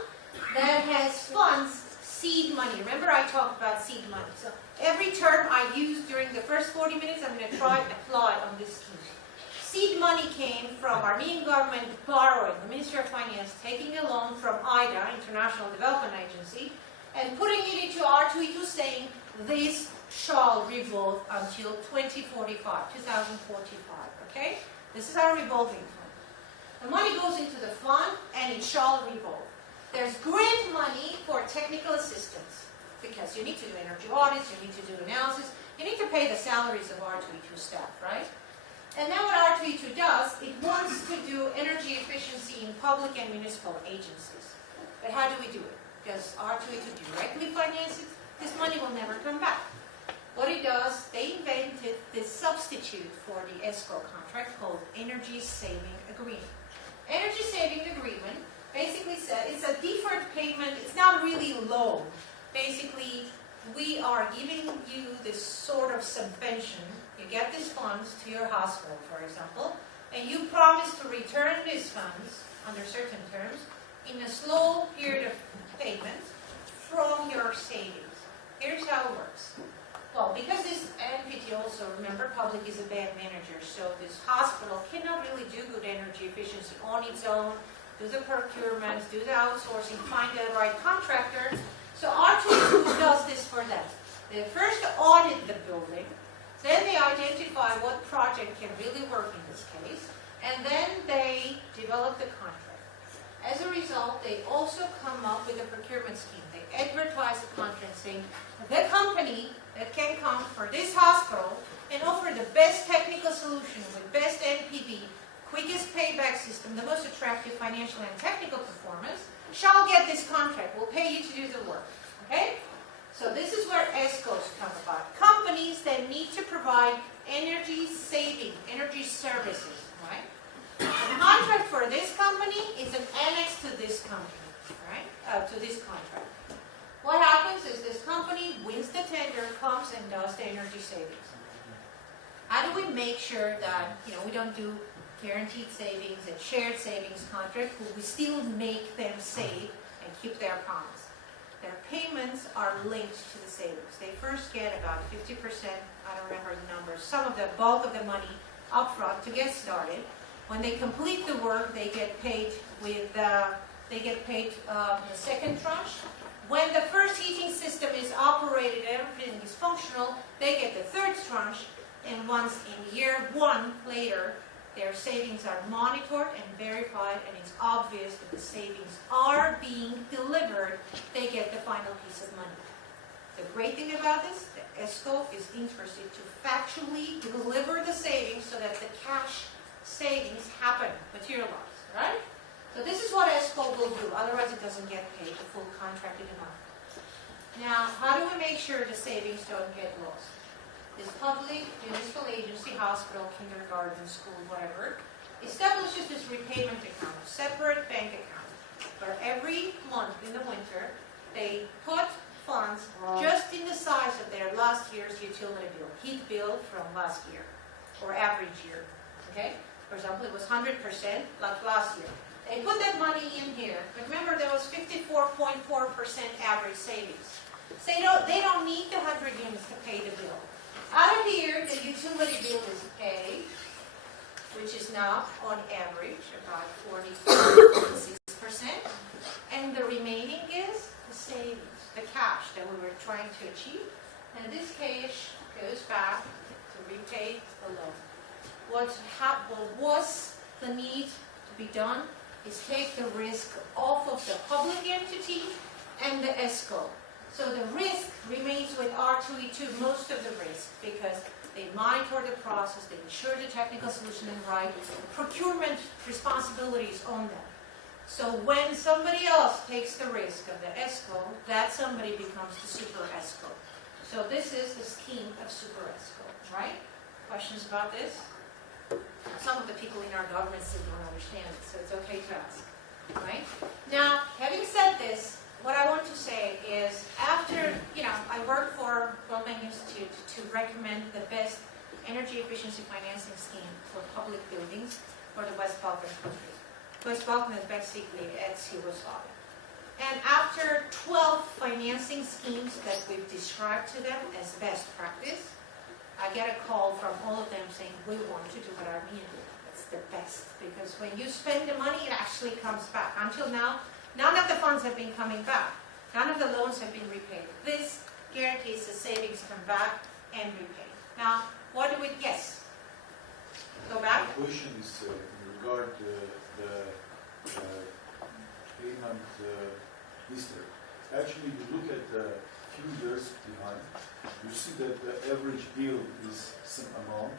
that has funds, seed money. Remember I talked about seed money. So every term I use during the first 40 minutes, I'm going to try and apply on this scheme. Seed money came from Armenian government borrowing, the Ministry of Finance taking a loan from IDA, International Development Agency, and putting it into R2E2 saying this shall revolve until 2045, okay? This is our revolving fund. The money goes into the fund and it shall revolve. There's grant money for technical assistance because you need to do energy audits, you need to do analysis, you need to pay the salaries of R2E2 staff, right? And then what R2E2 does, it wants to do energy efficiency in public and municipal agencies. But how do we do it? Because R2E2 directly finances it, this money will never come back. What it does, they invented this substitute for the ESCO contract called Energy Saving Agreement. Energy Saving Agreement basically says it's a deferred payment, it's not really a loan. Basically, we are giving you this sort of subvention. You get these funds to your hospital, for example, and you promise to return these funds under certain terms in a slow period of payment from your savings. Here's how it works. Well, because this NPT also, remember, public is a bad manager, so this hospital cannot really do good energy efficiency on its own, do the procurement, do the outsourcing, find the right contractor. So R2E2 does this for them. They first audit the building, then they identify what project can really work in this case, and then they develop the contract. As a result, they also come up with a procurement scheme. They advertise the contract saying, the company that can come for this hospital and offer the best technical solution with best NPV, quickest payback system, the most attractive financial and technical performance, shall get this contract. We'll pay you to do the work. Okay? So this is where ESCOs come about. Companies that need to provide energy saving, energy services, right? The contract for this company is an annex to this company, right? To this contract. What happens is this company wins the tender, comes and does the energy savings. How do we make sure that we don't do guaranteed savings and shared savings contracts, but we still make them save and keep their promise? Their payments are linked to the savings. They first get about 50%, I don't remember the numbers, some of the bulk of the money upfront to get started. When they complete the work, they get paid with the second tranche. When the first heating system is operated, everything is functional, they get the third tranche. And once in year one later, their savings are monitored and verified, and it's obvious that the savings are being delivered, they get the final piece of money. The great thing about this, the ESCO is interested to factually deliver the savings so that the cash savings happen, materialize, right? So this is what ESCO will do, otherwise it doesn't get paid the full contracted amount. Now, how do we make sure the savings don't get lost? This public, municipal agency, hospital, kindergarten, school, whatever, establishes this repayment account, a separate bank account, where every month in the winter, they put funds just in the size of their last year's utility bill, heat bill from last year, or average year, okay? For example, it was 100% like last year. They put that money in here, but remember there was 54.4% average savings. So they don't need the 100 units to pay the bill. Out of here, the utility bill is paid, which is now, on average, about 46%. And the remaining is the savings, the cash that we were trying to achieve. And this cash goes back to repay the loan. What was the need to be done is take the risk off of the public entity and the ESCO. So the risk remains with R2E2, most of the risk, because they monitor the process, they ensure the technical solution is right, procurement responsibilities on them. So when somebody else takes the risk of the ESCO, that somebody becomes the super ESCO. So this is the scheme of super ESCO, right? Questions about this? Some of the people in our government still don't understand it, so it's okay to ask, right? Now, having said this, what I want to say is, after, I worked for Goldman Institute to recommend the best energy efficiency financing scheme for public buildings for the West Balkan countries. West Balkan is basically ex-Yugoslavia. And after 12 financing schemes that we've described to them as best practice, I get a call from all of them saying, we want to do what Armenia did. That's the best. Because when you spend the money, it actually comes back. Until now, none of the funds have been coming back. None of the loans have been repaid. This guarantees the savings come back and repay. Now, what do we guess? Go back. The question is in regard to the payment history. Actually, if you look at a few years behind, you see that the average bill is some amount,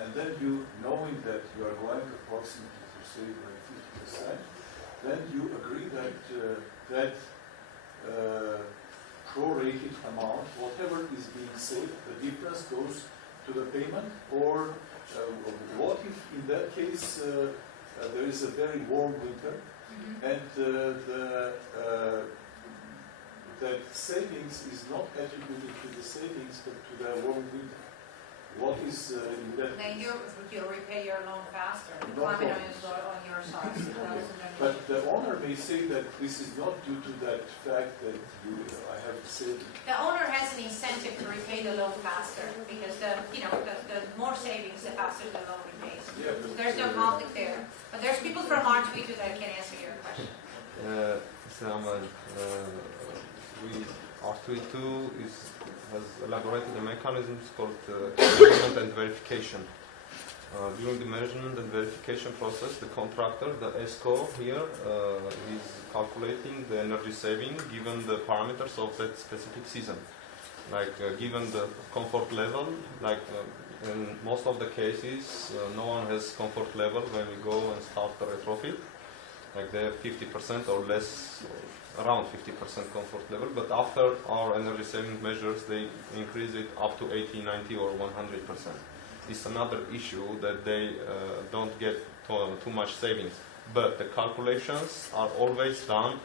and then you, knowing that you are going approximately to save like 50%, then you agree that that prorated amount, whatever is being saved, the difference goes to the payment, or what if in that case there is a very warm winter, and that savings is not attributed to the savings but to the warm winter? What is in that? Then you'll repay your loan faster. The No climate problem. is on your side. So that's an But the owner may say that this is not due to that fact that I have saved. The owner has an incentive to repay the loan faster because the more savings, the faster the loan repays. Yeah, but, There's no conflict there. But there's people from R22 that can answer your question. R32 has elaborated a mechanism called measurement and verification. During the measurement and verification process, the contractor, the ESCO here, is calculating the energy saving given the parameters of that specific season. Like given the comfort level, like in most of the cases, no one has comfort level when we go and start the retrofit. Like they have 50% or less, around 50% comfort level, but after our energy saving measures, they increase it up to 80, 90 or 100%. It's another issue that they don't get too much savings, but the calculations are always done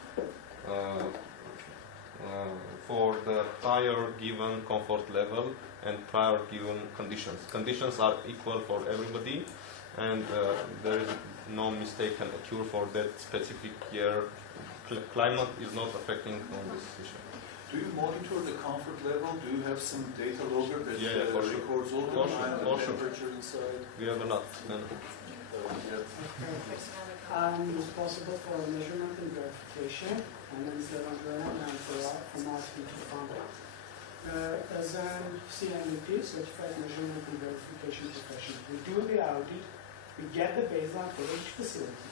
for the prior given comfort level and prior given conditions. Conditions are equal for everybody, and there is no mistake can occur for that specific year. Climate is not affecting on this issue. Do you monitor the comfort level? Do you have some data logger that for sure. records all the time the temperature inside? We have a lot. I'm responsible for measurement and verification. My name is Levan Graham, and I'm from Astghine Pasoyan. As a CivilNeT, Certified Measurement and Verification Professional, we do the audit, we get the baseline for each facility,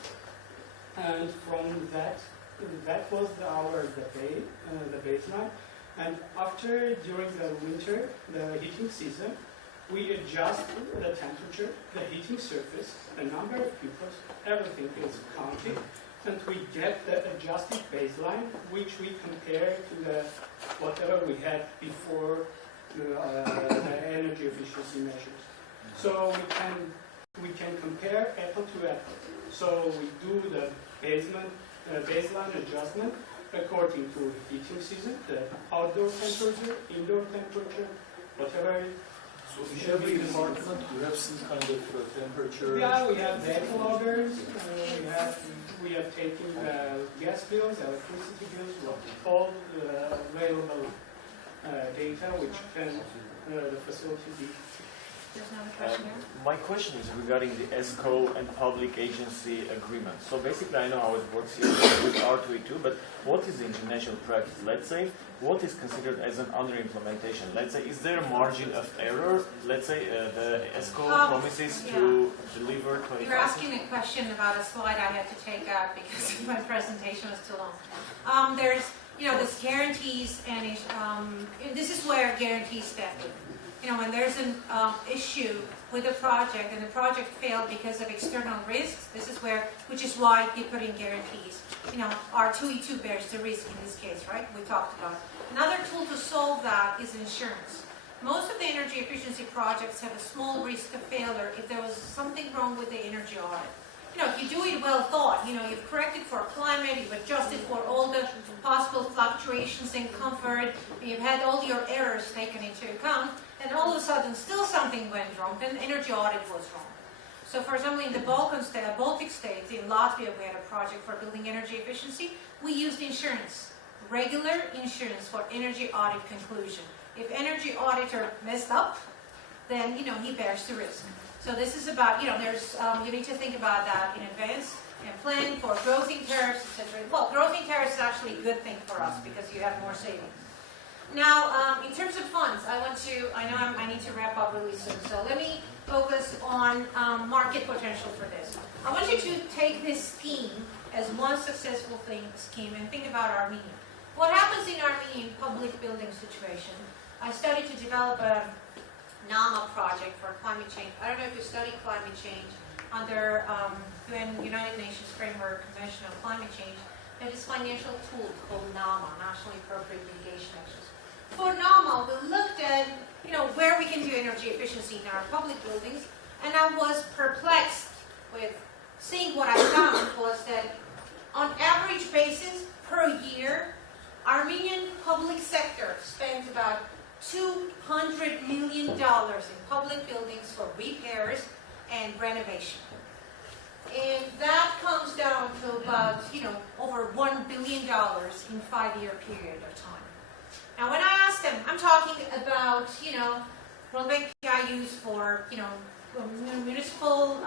and from that was the baseline. And after, during the winter, the heating season, we adjust the temperature, the heating surface, the number of people, everything is counted, and we get the adjusted baseline, which we compare to the whatever we had before the energy efficiency measures. So we can compare apple to apple. So we do the baseline adjustment according to heating season, the outdoor temperature, indoor temperature, whatever. So in every department you have some kind of temperature? Yeah, we have data loggers, we have taken gas bills, electricity bills, all available data which can the facility be. There's another question here. My question is regarding the ESCO and public agency agreement. So basically I know how it works here with R22, but what is the international practice? Let's say, what is considered as an under-implementation? Let's say, is there a margin of error? Let's say the ESCO promises to deliver 25%. You're asking a question about a slide I had to take out because my presentation was too long. There's, this guarantees, and this is where guarantees step in. When there's an issue with a project and the project failed because of external risks, which is why you put in guarantees. R2E2 bears the risk in this case, right? We talked about it. Another tool to solve that is insurance. Most of the energy efficiency projects have a small risk of failure if there was something wrong with the energy audit. If you do it well thought, you've corrected for climate, you've adjusted for all the possible fluctuations in comfort, you've had all your errors taken into account, and all of a sudden still something went wrong, then energy audit was wrong. So for example, in the Baltic states, in Latvia, we had a project for building energy efficiency. We used insurance, regular insurance for energy audit conclusion. If energy auditor messed up, then, he bears the risk. So this is about, you need to think about that in advance and plan for growth in tariffs, etc. Well, growth in tariffs is actually a good thing for us because you have more savings. Now, in terms of funds, I need to wrap up really soon. So let me focus on market potential for this. I want you to take this scheme as one successful scheme and think about Armenia. What happens in Armenian public building situation? I studied to develop a NAMA project for climate change. I don't know if you study climate change under United Nations Framework Convention on Climate Change. There is financial tool called NAMA, Nationally Appropriate Mitigation Actions. For NAMA, we looked at where we can do energy efficiency in our public buildings, and I was perplexed with seeing what I found was that on average basis per year, Armenian public sector spends about $200 million in public buildings for repairs and renovation. And that comes down to about, over $1 billion in a 5-year period of time. Now, when I asked them, I'm talking about, World Bank PIUs for, municipal,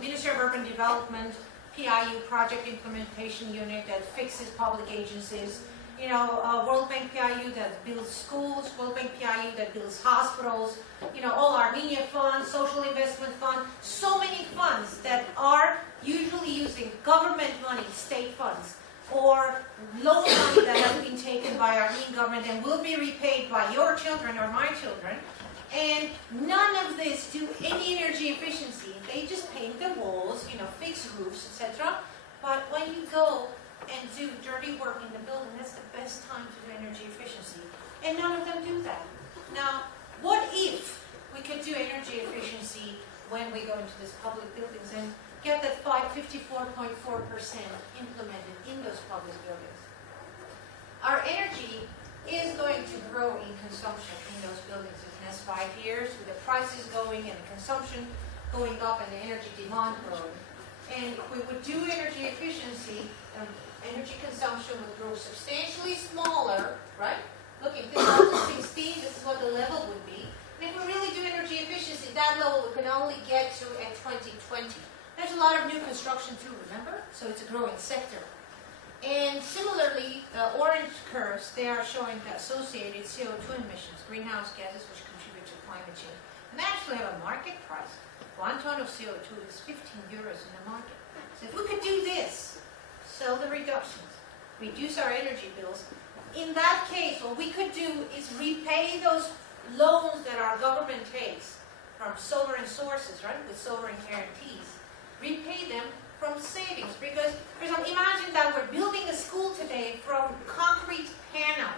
Ministry of Urban Development, PIU, Project Implementation Unit that fixes public agencies, World Bank PIU that builds schools, World Bank PIU that builds hospitals, all Armenia funds, social investment fund, so many funds that are usually using government money, state funds, or loan money that has been taken by Armenian government and will be repaid by your children or my children. And none of this do any energy efficiency. They just paint the walls, fix roofs, etc. But when you go and do dirty work in the building, that's the best time to do energy efficiency. And none of them do that. Now, what if we could do energy efficiency when we go into these public buildings and get that 54.4% implemented in those public buildings? Our energy is going to grow in consumption in those buildings in the next 5 years, with the prices going and the consumption going up and the energy demand growing. And if we would do energy efficiency, energy consumption would grow substantially smaller, right? Look, in 2016, this is what the level would be. And if we really do energy efficiency, that level we can only get to at 2020. There's a lot of new construction too, remember? So it's a growing sector. And similarly, the orange curves, they are showing the associated CO2 emissions, greenhouse gases, which contribute to climate change. And they actually have a market price. 1 ton of CO2 is 15 euros in the market. So if we could do this, sell the reductions, reduce our energy bills, in that case, what we could do is repay those loans that our government takes from sovereign sources, right, with sovereign guarantees, repay them from savings. Because, for example, imagine that we're building a school today from concrete panel.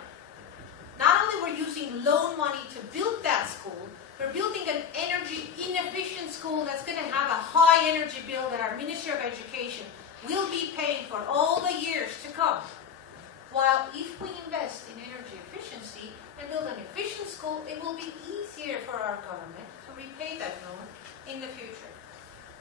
Not only we're using loan money to build that school, we're building an energy inefficient school that's going to have a high energy bill that our Ministry of Education will be paying for all the years to come. While if we invest in energy efficiency and build an efficient school, it will be easier for our government to repay that loan in the future.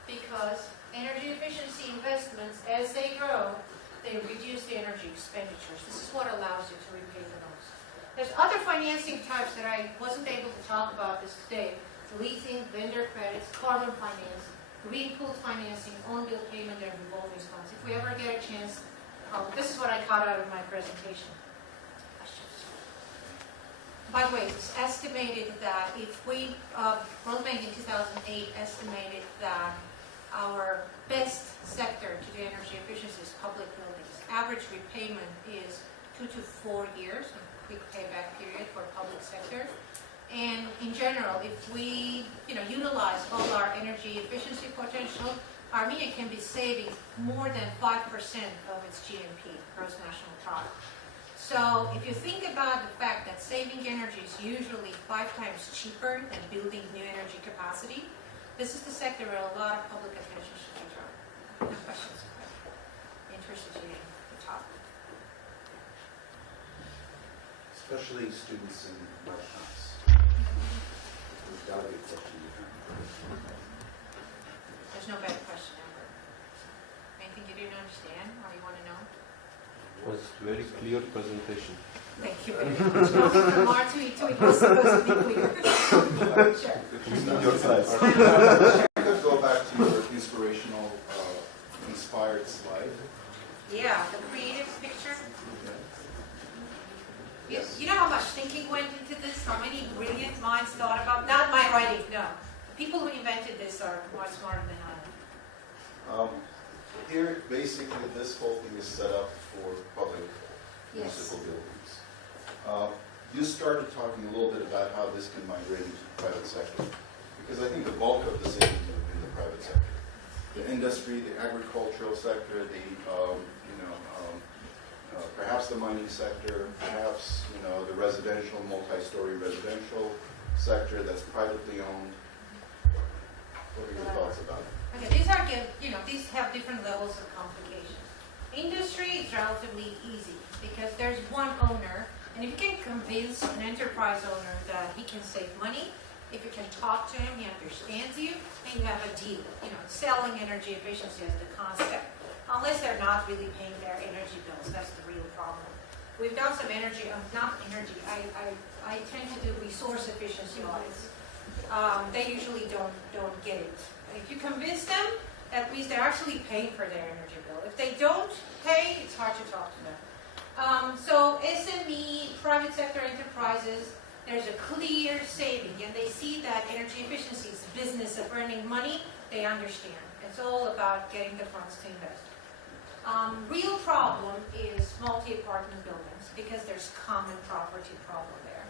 Because energy efficiency investments, as they grow, they reduce the energy expenditures. This is what allows you to repay the loans. There's other financing types that I wasn't able to talk about this today. Leasing, vendor credits, carbon finance, green pool financing, on-bill payment, and revolving funds. If we ever get a chance, this is what I caught out of my presentation. Questions? By the way, it's estimated that if we, World Bank in 2008 estimated that our best sector to do energy efficiency is public buildings. Average repayment is 2 to 4 years, a quick payback period for public sector. And in general, if we utilize all our energy efficiency potential, Armenia can be saving more than 5% of its GNP, gross national product. So if you think about the fact that saving energy is usually 5 times cheaper than building new energy capacity, this is the sector where a lot of public attention should be drawn. No questions? Interested in the topic. Especially students in workshops. There's got to be a question you have. There's no bad question ever. Anything you didn't understand or you want to know? It was a very clear presentation. Thank you very much. Nothing from R to E to it was supposed to be clear. Sure. We need your slides. I could go back to your inspirational, inspired slide. Yeah, the creative picture. You know how much thinking went into this? How many brilliant minds thought about? Not my writing, no. The people who invented this are much smarter than I am. Here, basically, this whole thing is set up for public Yes. municipal buildings. you started talking a little bit about how this can migrate into the private sector, because I think the bulk of the savings are in the private sector. The industry, the agricultural sector, the perhaps the mining sector, perhaps the residential, multi-story residential sector that's privately owned. What are your thoughts about it? Okay, these are good. These have different levels of complication. Industry is relatively easy because there's one owner, and if you can convince an enterprise owner that he can save money, if you can talk to him, he understands you, and you have a deal. Selling energy efficiency as the concept, unless they're not really paying their energy bills. That's the real problem. We've done some energy, not energy. I tend to do resource efficiency audits. They usually don't get it. If you convince them, that means they're actually paying for their energy bill. If they don't pay, it's hard to talk to them. So SME, private sector enterprises, there's a clear saving, and they see that energy efficiency is a business of earning money. They understand. It's all about getting the funds to invest. Real problem is multi-apartment buildings because there's common property problem there.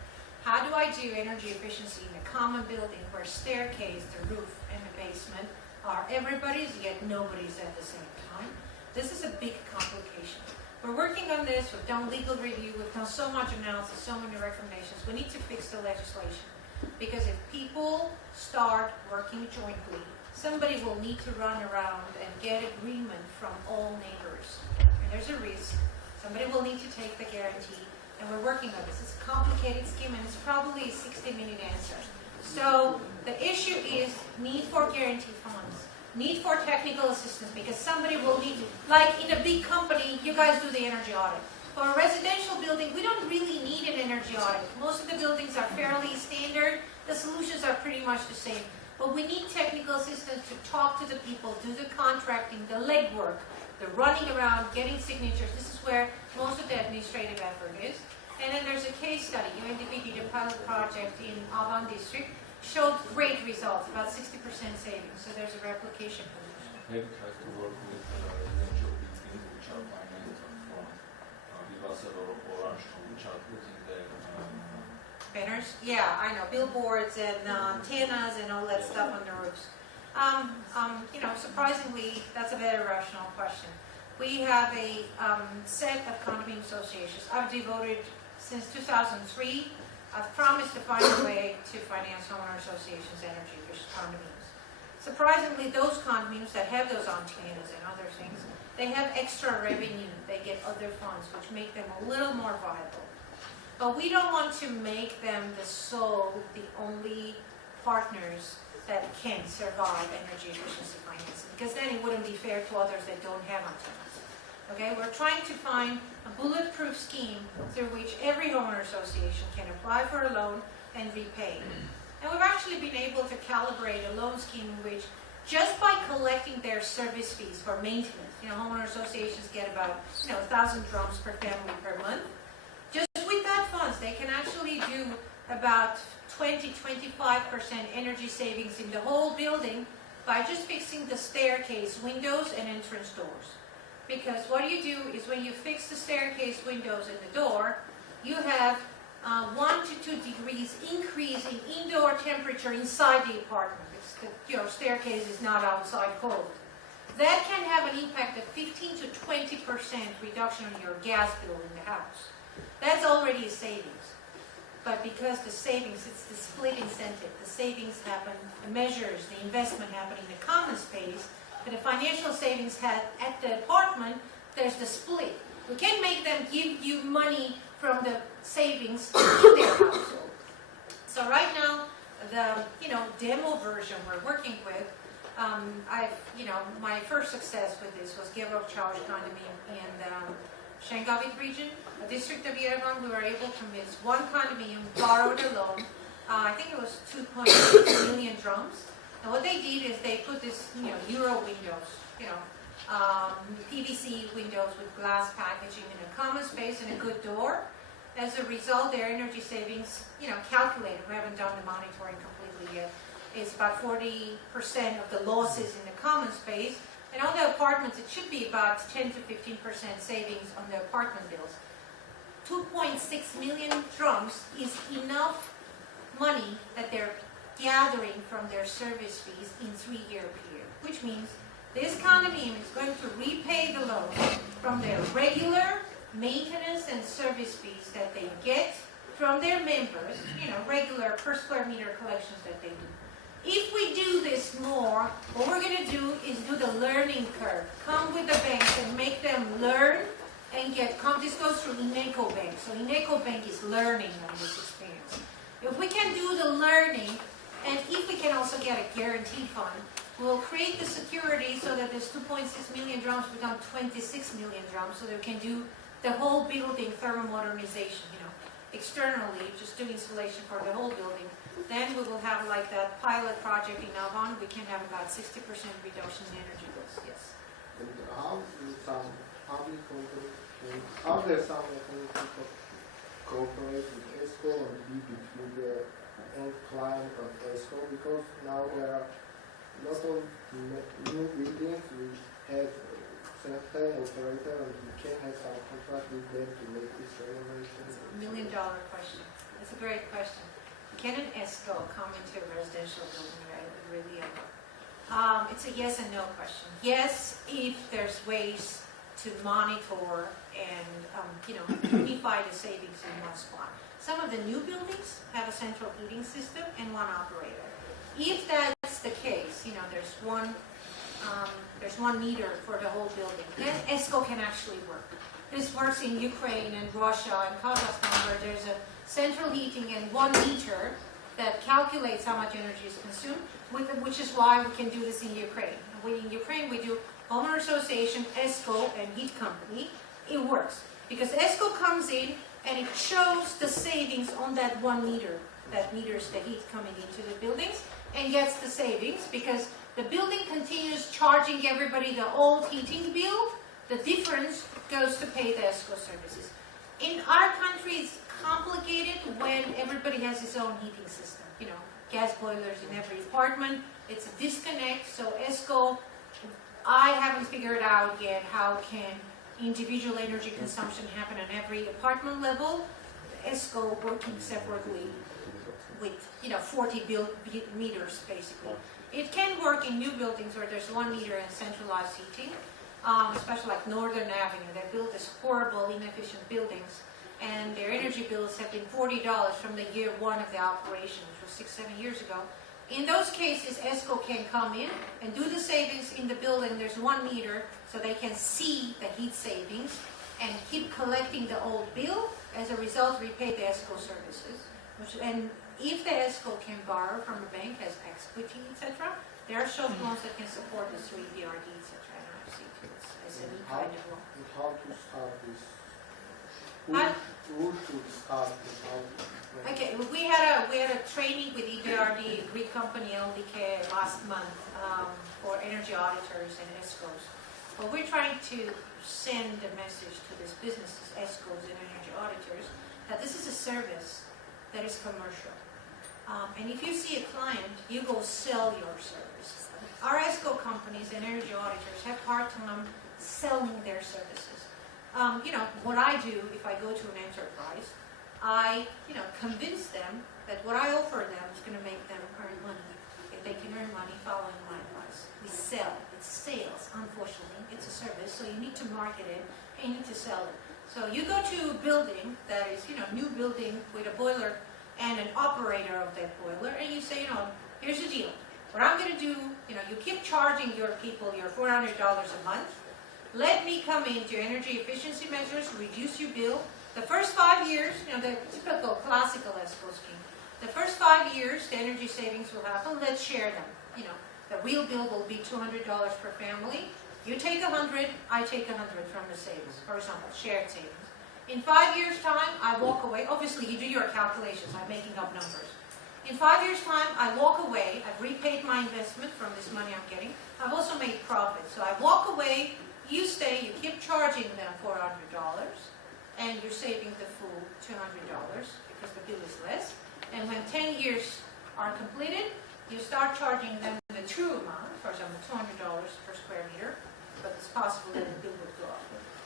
How do I do energy efficiency in a common building where staircase, the roof, and the basement are everybody's, yet nobody's at the same time? This is a big complication. We're working on this. We've done legal review. We've done so much analysis, so many recommendations. We need to fix the legislation because if people start working jointly, somebody will need to run around and get agreement from all neighbors. And there's a risk. Somebody will need to take the guarantee. And we're working on this. It's a complicated scheme, and it's probably a 60-minute answer. So the issue is need for guarantee funds, need for technical assistance, because somebody will need to, like in a big company, you guys do the energy audit. For a residential building, we don't really need an energy audit. Most of the buildings are fairly standard. The solutions are pretty much the same. But we need technical assistance to talk to the people, do the contracting, the legwork, the running around, getting signatures. This is where most of the administrative effort is. And then there's a case study. UNDP did a pilot project in Avan district, showed great results, about 60% savings. So there's a replication position. Maybe try to work with residential buildings which are financed from Vivasar or Orange, which are putting their Banners? Yeah, I know. Billboards and antennas and all that stuff on the roofs. Surprisingly, that's a very rational question. We have a set of condominium associations. I've devoted, since 2003, I've promised to find a way to finance homeowner associations' energy efficient condominiums. Surprisingly, those condominiums that have those antennas and other things, they have extra revenue. They get other funds, which make them a little more viable. But we don't want to make them the only partners that can survive energy efficiency financing, because then it wouldn't be fair to others that don't have antennas. Okay, we're trying to find a bulletproof scheme through which every homeowner association can apply for a loan and repay. And we've actually been able to calibrate a loan scheme in which, just by collecting their service fees for maintenance, homeowner associations get about 1,000 drums per family per month. Just with that funds, they can actually do about 20-25% energy savings in the whole building by just fixing the staircase windows and entrance doors. Because what you do is when you fix the staircase windows and the door, you have 1 to 2 degrees increase in indoor temperature inside the apartment. The staircase is not outside cold. That can have an impact of 15 to 20% reduction on your gas bill in the house. That's already a savings. But because the savings, it's the split incentive. The savings happen, the measures, the investment happen in the common space, but the financial savings at the apartment, there's the split. We can make them give you money from the savings in their household. So right now, the demo version we're working with, my first success with this was Gevorg Charge condominium in the Şengavit region, a district of Yerevan. We were able to convince one condominium, borrowed a loan. I think it was 2.6 million drums. And what they did is they put this, Euro windows, PVC windows with glass packaging in a common space and a good door. As a result, their energy savings, calculated, we haven't done the monitoring completely yet, is about 40% of the losses in the common space. And on the apartments, it should be about 10 to 15% savings on the apartment bills. 2.6 million drums is enough money that they're gathering from their service fees in 3-year period, which means this condominium is going to repay the loan from their regular maintenance and service fees that they get from their members, regular per square meter collections that they do. If we do this more, what we're going to do is do the learning curve. Come with the banks and make them learn and this goes through Ineco Bank. So Ineco Bank is learning on this experience. If we can do the learning, and if we can also get a guarantee fund, we'll create the security so that this 2.6 million drums become 26 million drums, so that we can do the whole building thermal modernization, externally, just do installation for the whole building. Then we will have like that pilot project in Alvan. We can have about 60% reduction in energy bills. Yes. And how do some public companies, how there some mechanisms of cooperate with ESCO or be between the end client and ESCO? Because now there are lot of new buildings which have certain operator and we can have some contract with them to make this renovation. $1 million question. That's a great question. Can an ESCO come into a residential building? Really, it's a yes and no question. Yes, if there's ways to monitor and unify the savings in one spot. Some of the new buildings have a central heating system and one operator. If that's the case, there's one meter for the whole building, then ESCO can actually work. This works in Ukraine and Russia and Kazakhstan, where there's a central heating and 1 meter that calculates how much energy is consumed, which is why we can do this in Ukraine. In Ukraine, we do homeowner association, ESCO, and heat company. It works because ESCO comes in and it shows the savings on that 1 meter that meters the heat coming into the buildings and gets the savings because the building continues charging everybody the old heating bill. The difference goes to pay the ESCO services. In our country, it's complicated when everybody has his own heating system. Gas boilers in every apartment. It's a disconnect. So ESCO, I haven't figured out yet how can individual energy consumption happen on every apartment level. ESCO working separately with 40 meters basically. It can work in new buildings where there's 1 meter and centralized heating, especially like Northern Avenue. They built these horrible, inefficient buildings, and their energy bills have been $40 from the year 1 of the operation, which was 6-7 years ago. In those cases, ESCO can come in and do the savings in the building. There's 1 meter, so they can see the heat savings and keep collecting the old bill. As a result, repay the ESCO services. And if the ESCO can borrow from a bank, has equity, etc., there are short loans that can support the 3BRD, etc. and RFC as any kind of loan. And how to start this? Who should start this? Okay, we had a training with EBRD, Greek company LDK, last month for energy auditors and ESCOs. But we're trying to send a message to these businesses, ESCOs and energy auditors, that this is a service that is commercial. And if you see a client, you go sell your service. Our ESCO companies and energy auditors have a hard time selling their services. What I do if I go to an enterprise, I, convince them that what I offer them is going to make them earn money. If they can earn money following my advice. We sell. It's sales, unfortunately. It's a service, so you need to market it and you need to sell it. So you go to a building that is, new building with a boiler and an operator of that boiler, and you say, here's the deal. What I'm going to do, you keep charging your people your $400 a month. Let me come into energy efficiency measures, reduce your bill. The first 5 years, the typical classical ESCO scheme, the first 5 years, the energy savings will happen. Let's share them. The real bill will be $200 per family. You take 100, I take 100 from the savings, for example, shared savings. In 5 years' time, I walk away. Obviously, you do your calculations. I'm making up numbers. In 5 years' time, I walk away. I've repaid my investment from this money I'm getting. I've also made profit. So I walk away. You stay. You keep charging them $400, and you're saving the full $200 because the bill is less. And when 10 years are completed, you start charging them the true amount, for example, $200 per square meter, but it's possible that the bill would go up.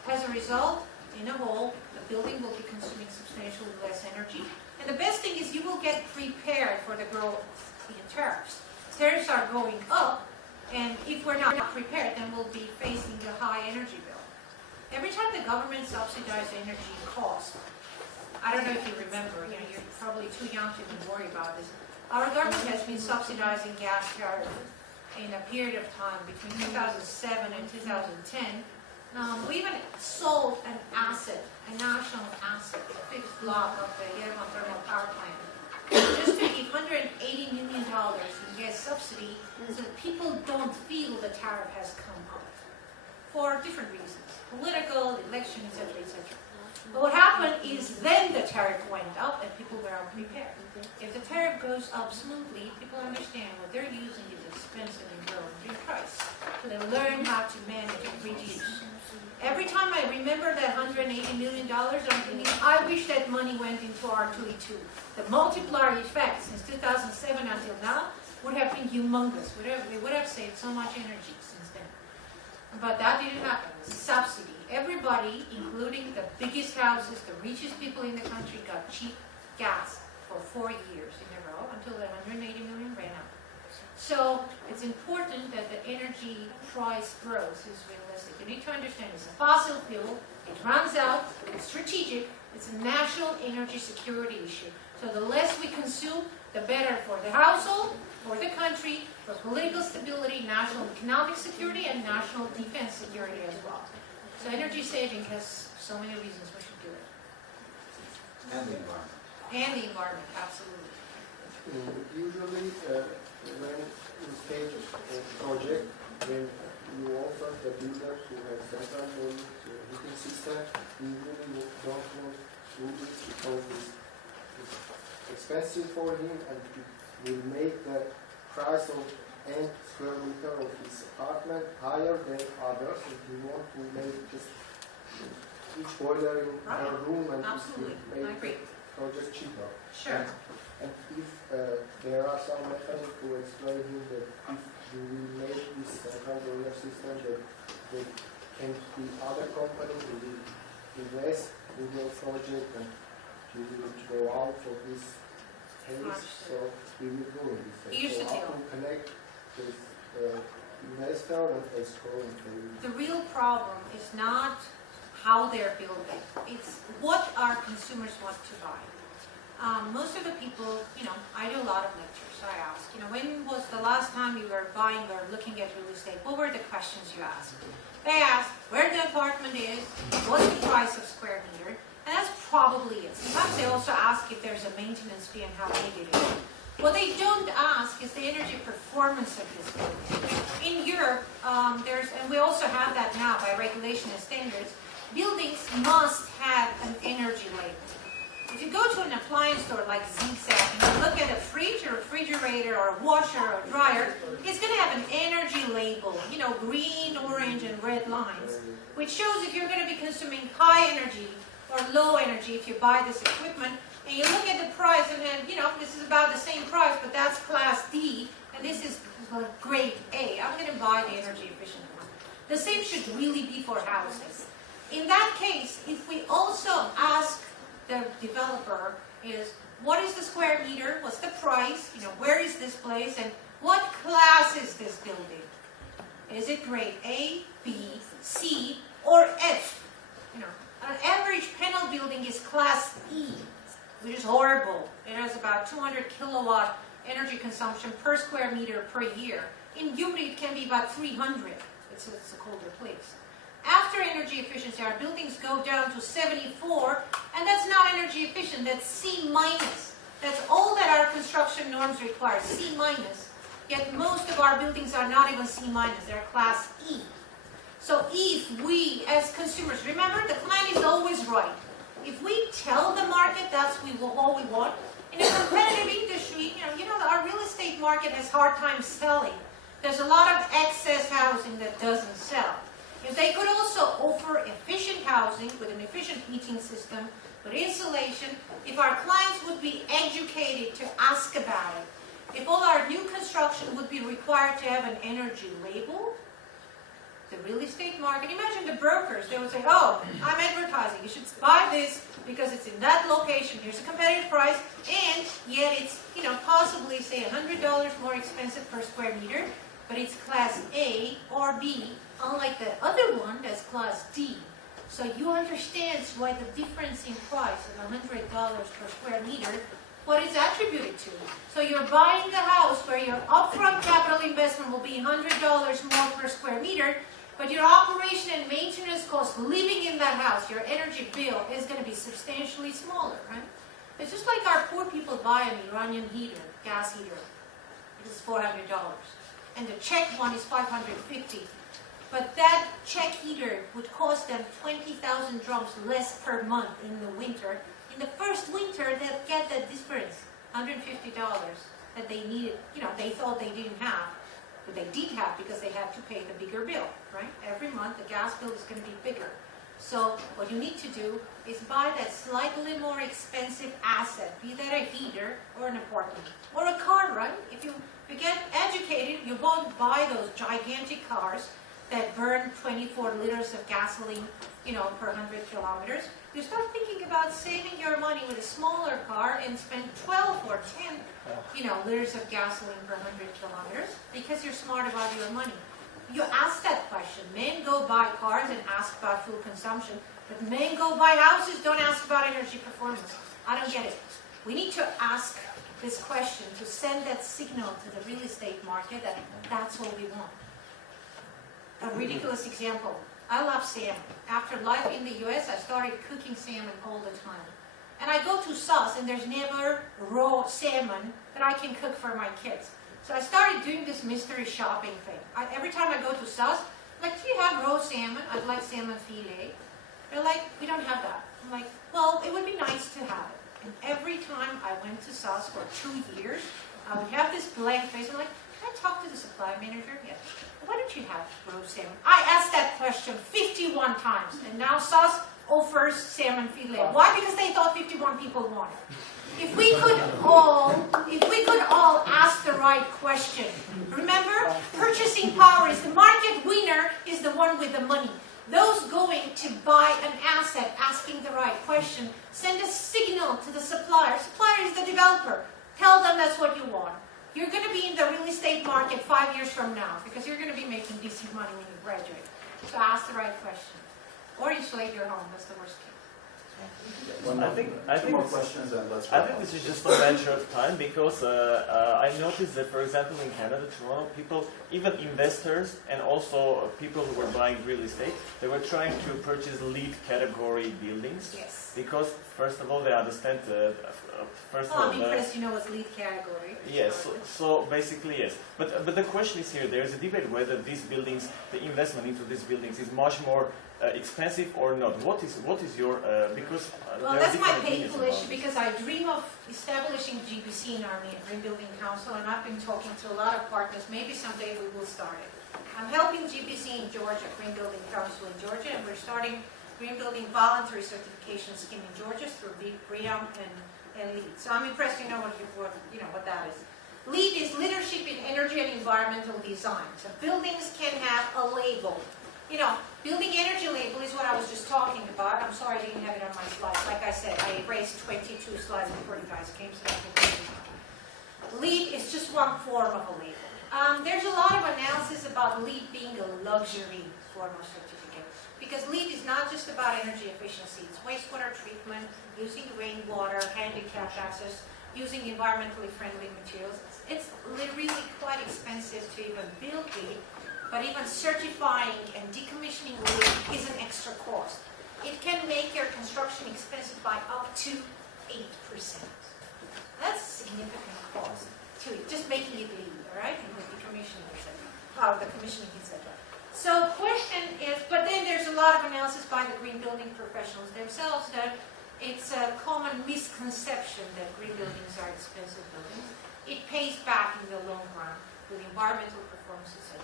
As a result, in a whole, the building will be consuming substantially less energy. And the best thing is you will get prepared for the growth in tariffs. Tariffs are going up, and if we're not prepared, then we'll be facing a high energy bill. Every time the government subsidizes energy cost, I don't know if you remember, you're probably too young to even worry about this. Our government has been subsidizing gas tariff in a period of time between 2007 and 2010. We even sold an asset, a national asset, a fixed block of the Hղման thermal power plant, just to give $180 million in gas subsidy so that people don't feel the tariff has come up for different reasons, political, election, etc., etc. But what happened is then the tariff went up and people were unprepared. If the tariff goes up smoothly, people understand what they're using is expensive and growing in price. So they learn how to manage and reduce. Every time I remember that $180 million, I'm thinking, I wish that money went into R2E2. The multiplier effect since 2007 until now would have been humongous. We would have saved so much energy since then. But that didn't happen. It was a subsidy. Everybody, including the biggest houses, the richest people in the country, got cheap gas for 4 years in a row until the $180 million ran out. So it's important that the energy price growth is realistic. You need to understand it's a fossil fuel, it runs out, it's strategic, it's a national energy security issue. So the less we consume, the better for the household, for the country, for political stability, national economic security, and national defense security as well. So energy saving has so many reasons we should do it. And the environment. And the environment, absolutely. Usually, when in stage of project, when you offer the builders who have central heating system, you really don't want to do this because it's expensive for him and it will make the price of end square meter of his apartment higher than others, and you want to make just each boiler in her room and Absolutely. make I agree. the project cheaper. Sure. And if there are some methods to explain him that if you will make this central boiler system, that can be other companies who will invest in your project and you will go out for this case, so we will go in this. Here's the so how deal. to connect with investor and escrow. The real problem is not how they're building. It's what our consumers want to buy. Most of the people, I do a lot of lectures. I ask, when was the last time you were buying or looking at real estate? What were the questions you asked? They ask where the apartment is, what's the price of square meter, and that's probably it. Sometimes they also ask if there's a maintenance fee and how big it is. What they don't ask is the energy performance of this building. In Europe, and we also have that now by regulation and standards, buildings must have an energy label. If you go to an appliance store like Zigzag and you look at a fridge or a refrigerator or a washer or a dryer, it's going to have an energy label, green, orange, and red lines, which shows if you're going to be consuming high energy or low energy if you buy this equipment. And you look at the price, and then, this is about the same price, but that's class D, and this is grade A. I'm going to buy the energy efficient one. The same should really be for houses. In that case, if we also ask the developer is, what is the square meter? What's the price? Where is this place? And what class is this building? Is it grade A, B, C, or F? An average panel building is class E, which is horrible. It has about 200 kilowatt energy consumption per square meter per year. In Gyumri, it can be about 300. It's a colder place. After energy efficiency, our buildings go down to 74, and that's not energy efficient, that's C minus. That's all that our construction norms require, C minus. Yet most of our buildings are not even C minus, they're class E. So if we, as consumers, remember the client is always right. If we tell the market that's all we want, in a competitive industry, our real estate market has hard time selling. There's a lot of excess housing that doesn't sell. If they could also offer efficient housing with an efficient heating system, with insulation, if our clients would be educated to ask about it, if all our new construction would be required to have an energy label, the real estate market. Imagine the brokers, they would say, oh, I'm advertising, you should buy this because it's in that location, here's a competitive price, and yet it's, possibly, say, $100 more expensive per square meter, but it's class A or B, unlike the other one that's class D. So you understand why the difference in price of $100 per square meter, what it's attributed to. So you're buying a house where your upfront capital investment will be $100 more per square meter, but your operation and maintenance cost living in that house, your energy bill, is going to be substantially smaller, right? It's just like our poor people buy an Iranian heater, gas heater. It is $400. And the Czech one is $550. But that Czech heater would cost them 20,000 drums less per month in the winter. In the first winter, they'll get that difference, $150 that they needed, they thought they didn't have, but they did have because they had to pay the bigger bill, right? Every month, the gas bill is going to be bigger. So what you need to do is buy that slightly more expensive asset, be that a heater or an apartment or a car, right? If you get educated, you won't buy those gigantic cars that burn 24 liters of gasoline, per 100 kilometers. You start thinking about saving your money with a smaller car and spend 12 or 10, liters of gasoline per 100 kilometers because you're smart about your money. You ask that question. Men go buy cars and ask about fuel consumption, but men go buy houses, don't ask about energy performance. I don't get it. We need to ask this question to send that signal to the real estate market that that's what we want. A ridiculous example. I love salmon. After life in the US, I started cooking salmon all the time. And I go to Sauce, and there's never raw salmon that I can cook for my kids. So I started doing this mystery shopping thing. Every time I go to Sauce, I'm like, do you have raw salmon? I'd like salmon filet. They're like, we don't have that. I'm like, well, it would be nice to have it. And every time I went to Sauce for 2 years, I would have this blank face. I'm like, can I talk to the supply manager? Yeah. Why don't you have roast salmon? I asked that question 51 times, and now Sauce offers salmon filet. Why? Because they thought 51 people wanted it. If we could all ask the right question. Remember, purchasing power is the market winner is the one with the money. Those going to buy an asset asking the right question send a signal to the supplier. Supplier is the developer. Tell them that's what you want. You're going to be in the real estate market 5 years from now because you're going to be making decent money when you graduate. So ask the right question. Or insulate your home. That's the worst case. Two more questions and let's I wrap think up. this is just a matter of time because I noticed that, for example, in Canada, Toronto, people, even investors and also people who were buying real estate, they were trying to purchase LEED category buildings. Yes. Because, first of all, they understand, I'm impressed you know what's LEED category. Yes, so basically yes. But the question is here, there is a debate whether these buildings, the investment into these buildings is much more expensive or not. What is your, because well, there are that's my different opinions painful about issue this. because I dream of establishing GBC in Armenia, Green Building Council, and I've been talking to a lot of partners. Maybe someday we will start it. I'm helping GBC in Georgia, Green Building Council in Georgia, and we're starting Green Building Voluntary Certification Scheme in Georgia through BREEAM and LEED. So I'm impressed you know what that is. LEED is Leadership in Energy and Environmental Design. So buildings can have a label. Building energy label is what I was just talking about. I'm sorry I didn't have it on my slides. Like I said, I erased 22 slides before you guys came, so I can LEED is just one form of a label. There's a lot of analysis about LEED being a luxury form of certificate. Because LEED is not just about energy efficiency. It's wastewater treatment, using rainwater, handicapped access, using environmentally friendly materials. It's really quite expensive to even build LEED. But even certifying and decommissioning LEED is an extra cost. It can make your construction expensive by up to 8%. That's a significant cost to it, just making it LEED, all right? And the decommissioning, etc. The commissioning, etc. So question is, but then there's a lot of analysis by the green building professionals themselves that it's a common misconception that green buildings are expensive buildings. It pays back in the long run with environmental performance, etc.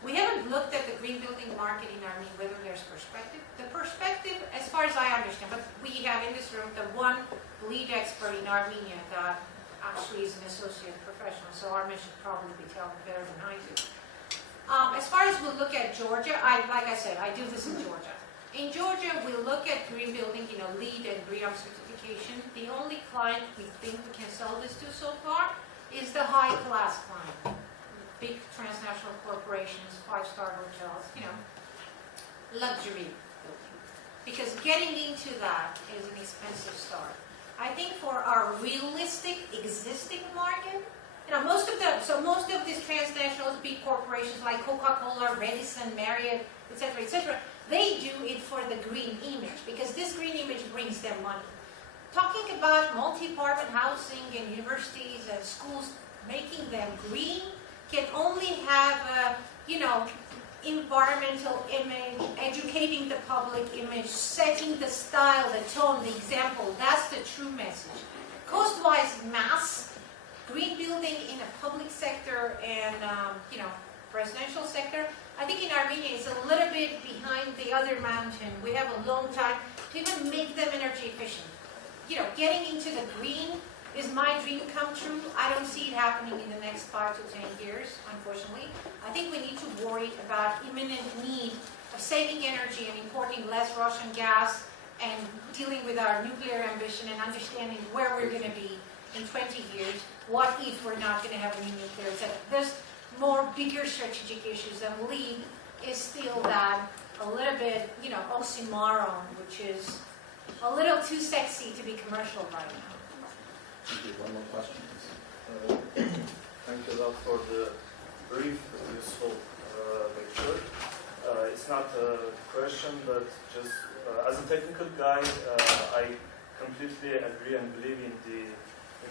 We haven't looked at the green building market in Armenia, whether there's perspective. The perspective, as far as I understand, but we have in this room the one LEED expert in Armenia that actually is an associate professional, so Armin should probably be telling better than I do. As far as we look at Georgia, like I said, I do this in Georgia. In Georgia, we look at green building, LEED and BREEAM certification. The only client we think we can sell this to so far is the high-class client. Big transnational corporations, five-star hotels, luxury building. Because getting into that is an expensive start. I think for our realistic existing market, most of these transnationals, big corporations like Coca-Cola, Radisson, Marriott, etc., they do it for the green image because this green image brings them money. Talking about multi-apartment housing and universities and schools, making them green can only have a, environmental image, educating the public image, setting the style, the tone, the example. That's the true message. Cost-wise, mass, green building in a public sector and, residential sector, I think in Armenia it's a little bit behind the other mountain. We have a long time to even make them energy efficient. Getting into the green is my dream come true. I don't see it happening in the next 5 to 10 years, unfortunately. I think we need to worry about imminent need of saving energy and importing less Russian gas and dealing with our nuclear ambition and understanding where we're going to be in 20 years. What if we're not going to have any nuclear? There's more bigger strategic issues, and LEED is still that a little bit, oxymoron, which is a little too sexy to be commercial right now. Thank you. One more question, Thank you a lot for the brief but useful lecture. It's not a question, but just as a technical guy, I completely agree and believe in the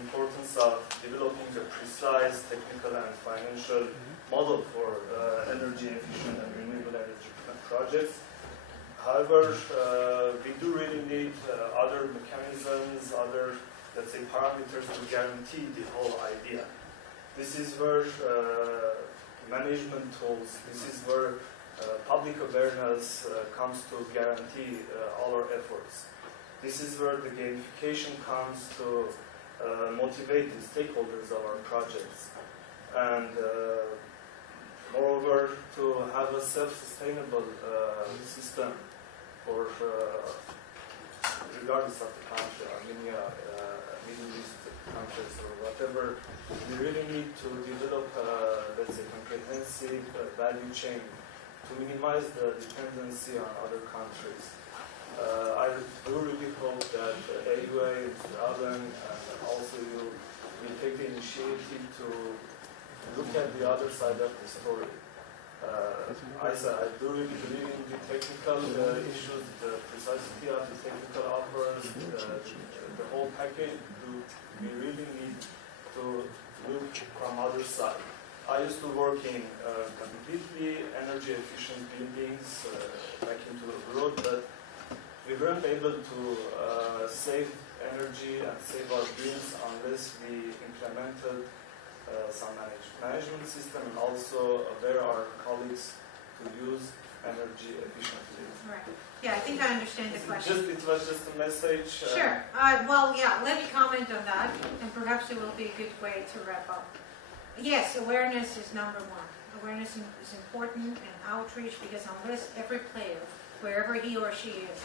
importance of developing a precise technical and financial model for energy efficient and renewable energy projects. However, we do really need other mechanisms, other, let's say, parameters to guarantee the whole idea. This is where management tools, this is where public awareness comes to guarantee all our efforts. This is where the gamification comes to motivate the stakeholders of our projects. And moreover, to have a self-sustainable system for, regardless of the country, Armenia, Middle East countries or whatever, we really need to develop, let's say, comprehensive value chain to minimize the dependency on other countries. I do really hope that AUA, Alan, and also you will take the initiative to look at the other side of the story. I do really believe in the technical issues, the precisity of the technical offers, the whole package. We really need to look from other side. I used to work in completely energy efficient buildings back into the road, but we weren't able to save energy and save our bills unless we implemented some management system and also aware our colleagues to use energy efficiently. Right. Yeah, I think I understand the question. It was just a message. Sure. Let me comment on that, and perhaps it will be a good way to wrap up. Yes, awareness is number one. Awareness is important, and outreach, because unless every player, wherever he or she is,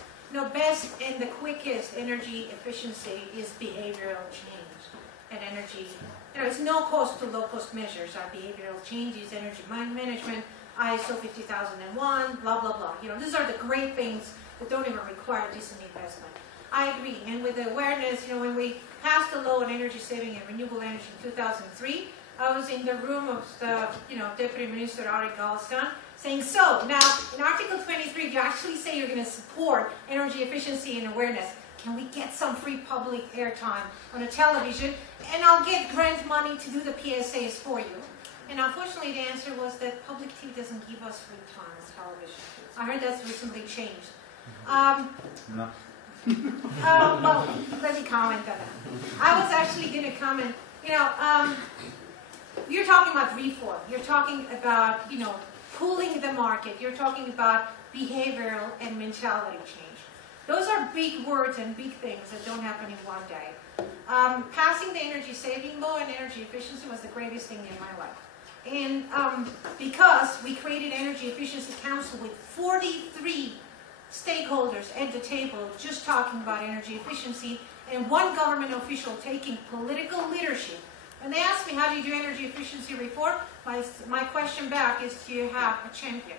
best and the quickest energy efficiency is behavioral change and energy. It's no cost to low cost measures. Our behavioral changes, energy management, ISO 50001, blah, blah, blah. These are the great things that don't even require decent investment. I agree. And with the awareness, when we passed the law on energy saving and renewable energy in 2003, I was in the room of the, Deputy Minister Ari Galstan saying, so now in Article 23, you actually say you're going to support energy efficiency and awareness. Can we get some free public airtime on a television? And I'll get grant money to do the PSAs for you. And unfortunately, the answer was that public TV doesn't give us free time on television. I heard that's recently changed. No. Well, let me comment on that. I was actually going to comment, you're talking about reform. You're talking about, pooling the market. You're talking about behavioral and mentality change. Those are big words and big things that don't happen in one day. Passing the energy saving law and energy efficiency was the greatest thing in my life. And because we created Energy Efficiency Council with 43 stakeholders at the table just talking about energy efficiency, and one government official taking political leadership. And they asked me, how do you do energy efficiency report? My question back is, do you have a champion?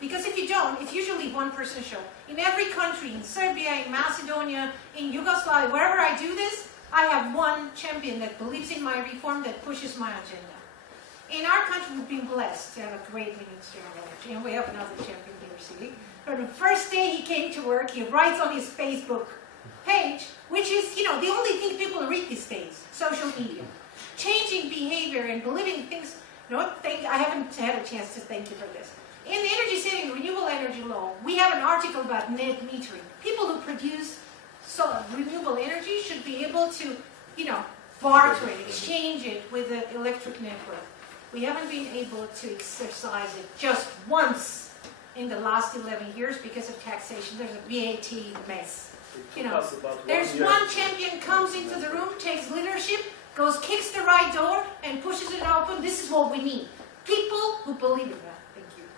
Because if you don't, it's usually one person show. In every country, in Serbia, in Macedonia, in Yugoslavia, wherever I do this, I have one champion that believes in my reform, that pushes my agenda. In our country, we've been blessed to have a great Minister of Energy, and we have another champion here, see? From the first day he came to work, he writes on his Facebook page, which is, the only thing people read these days, social media. Changing behavior and believing things. I haven't had a chance to thank you for this. In the energy saving renewable energy law, we have an article about net metering. People who produce renewable energy should be able to, barter it, exchange it with the electric network. We haven't been able to exercise it just once in the last 11 years because of taxation. There's a VAT mess. There's one champion comes into the room, takes leadership, goes, kicks the right door, and pushes it open. This is what we need. People who believe in that. Thank you.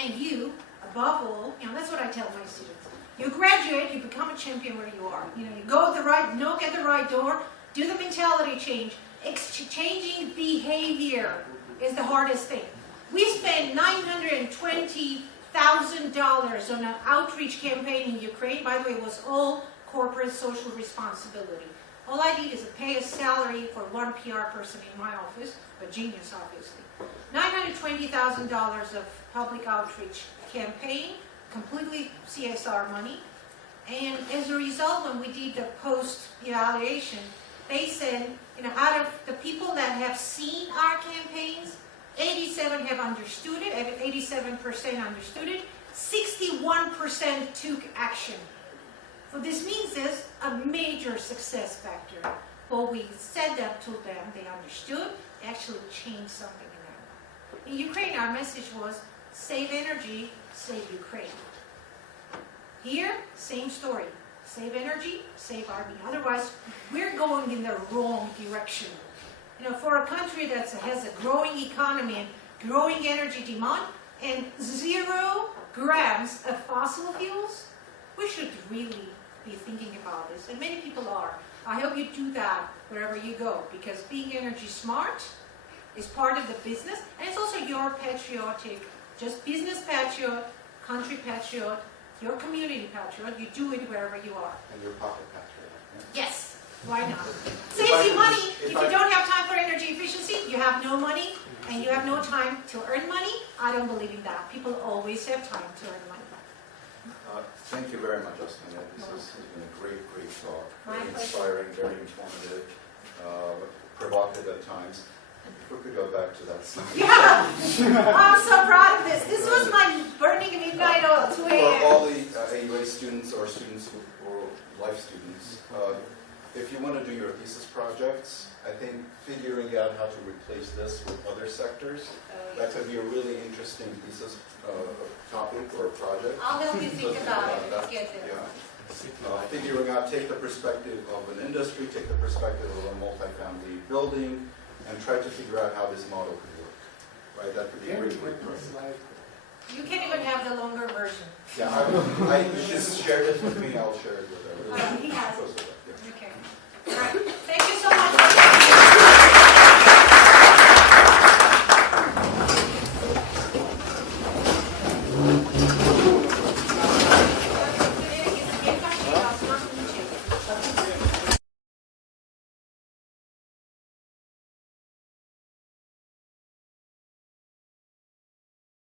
And you, above all, that's what I tell my students. You graduate, you become a champion where you are. You go knock at the right door, do the mentality change. Changing behavior is the hardest thing. We spent $920,000 on an outreach campaign in Ukraine. By the way, it was all corporate social responsibility. All I did is pay a salary for one PR person in my office, a genius obviously. $920,000 of public outreach campaign, completely CSR money. And as a result, when we did the post-evaluation, they said, out of the people that have seen our campaigns, 87 have understood it, 87% understood it, 61% took action. What this means is a major success factor. What we said that to them, they understood, they actually changed something in their life. In Ukraine, our message was, save energy, save Ukraine. Here, same story. Save energy, save army. Otherwise, we're going in the wrong direction. For a country that has a growing economy and growing energy demand and 0 grams of fossil fuels, we should really be thinking about this. And many people are. I hope you do that wherever you go, because being energy smart is part of the business, and it's also your patriotic, just business patriot, country patriot, your community patriot. You do it wherever you are. And your pocket patriot. Yes, why not? Saves you money. If you don't have time for energy efficiency, you have no money, and you have no time to earn money. I don't believe in that. People always have time to earn money. Thank you very much, Astghine. This has been a great talk. My Very pleasure. inspiring, very informative, provocative at times. If we could go back to that slide. Yeah, I'm so proud of this. This was my burning midnight oil, 2 For a.m. all the AUA students or students or life students, if you want to do your thesis projects, I think figuring out how to replace this with other sectors, that could be a really interesting thesis topic or project. I'll help you think about it. Let's get there. Yeah. Figuring out, take the perspective of an industry, take the perspective of a multifamily building, and try to figure out how this model could work. Right? That could be a great project. You can even have the longer version. Yeah, you just shared it with me. I'll share it with everyone. He has it.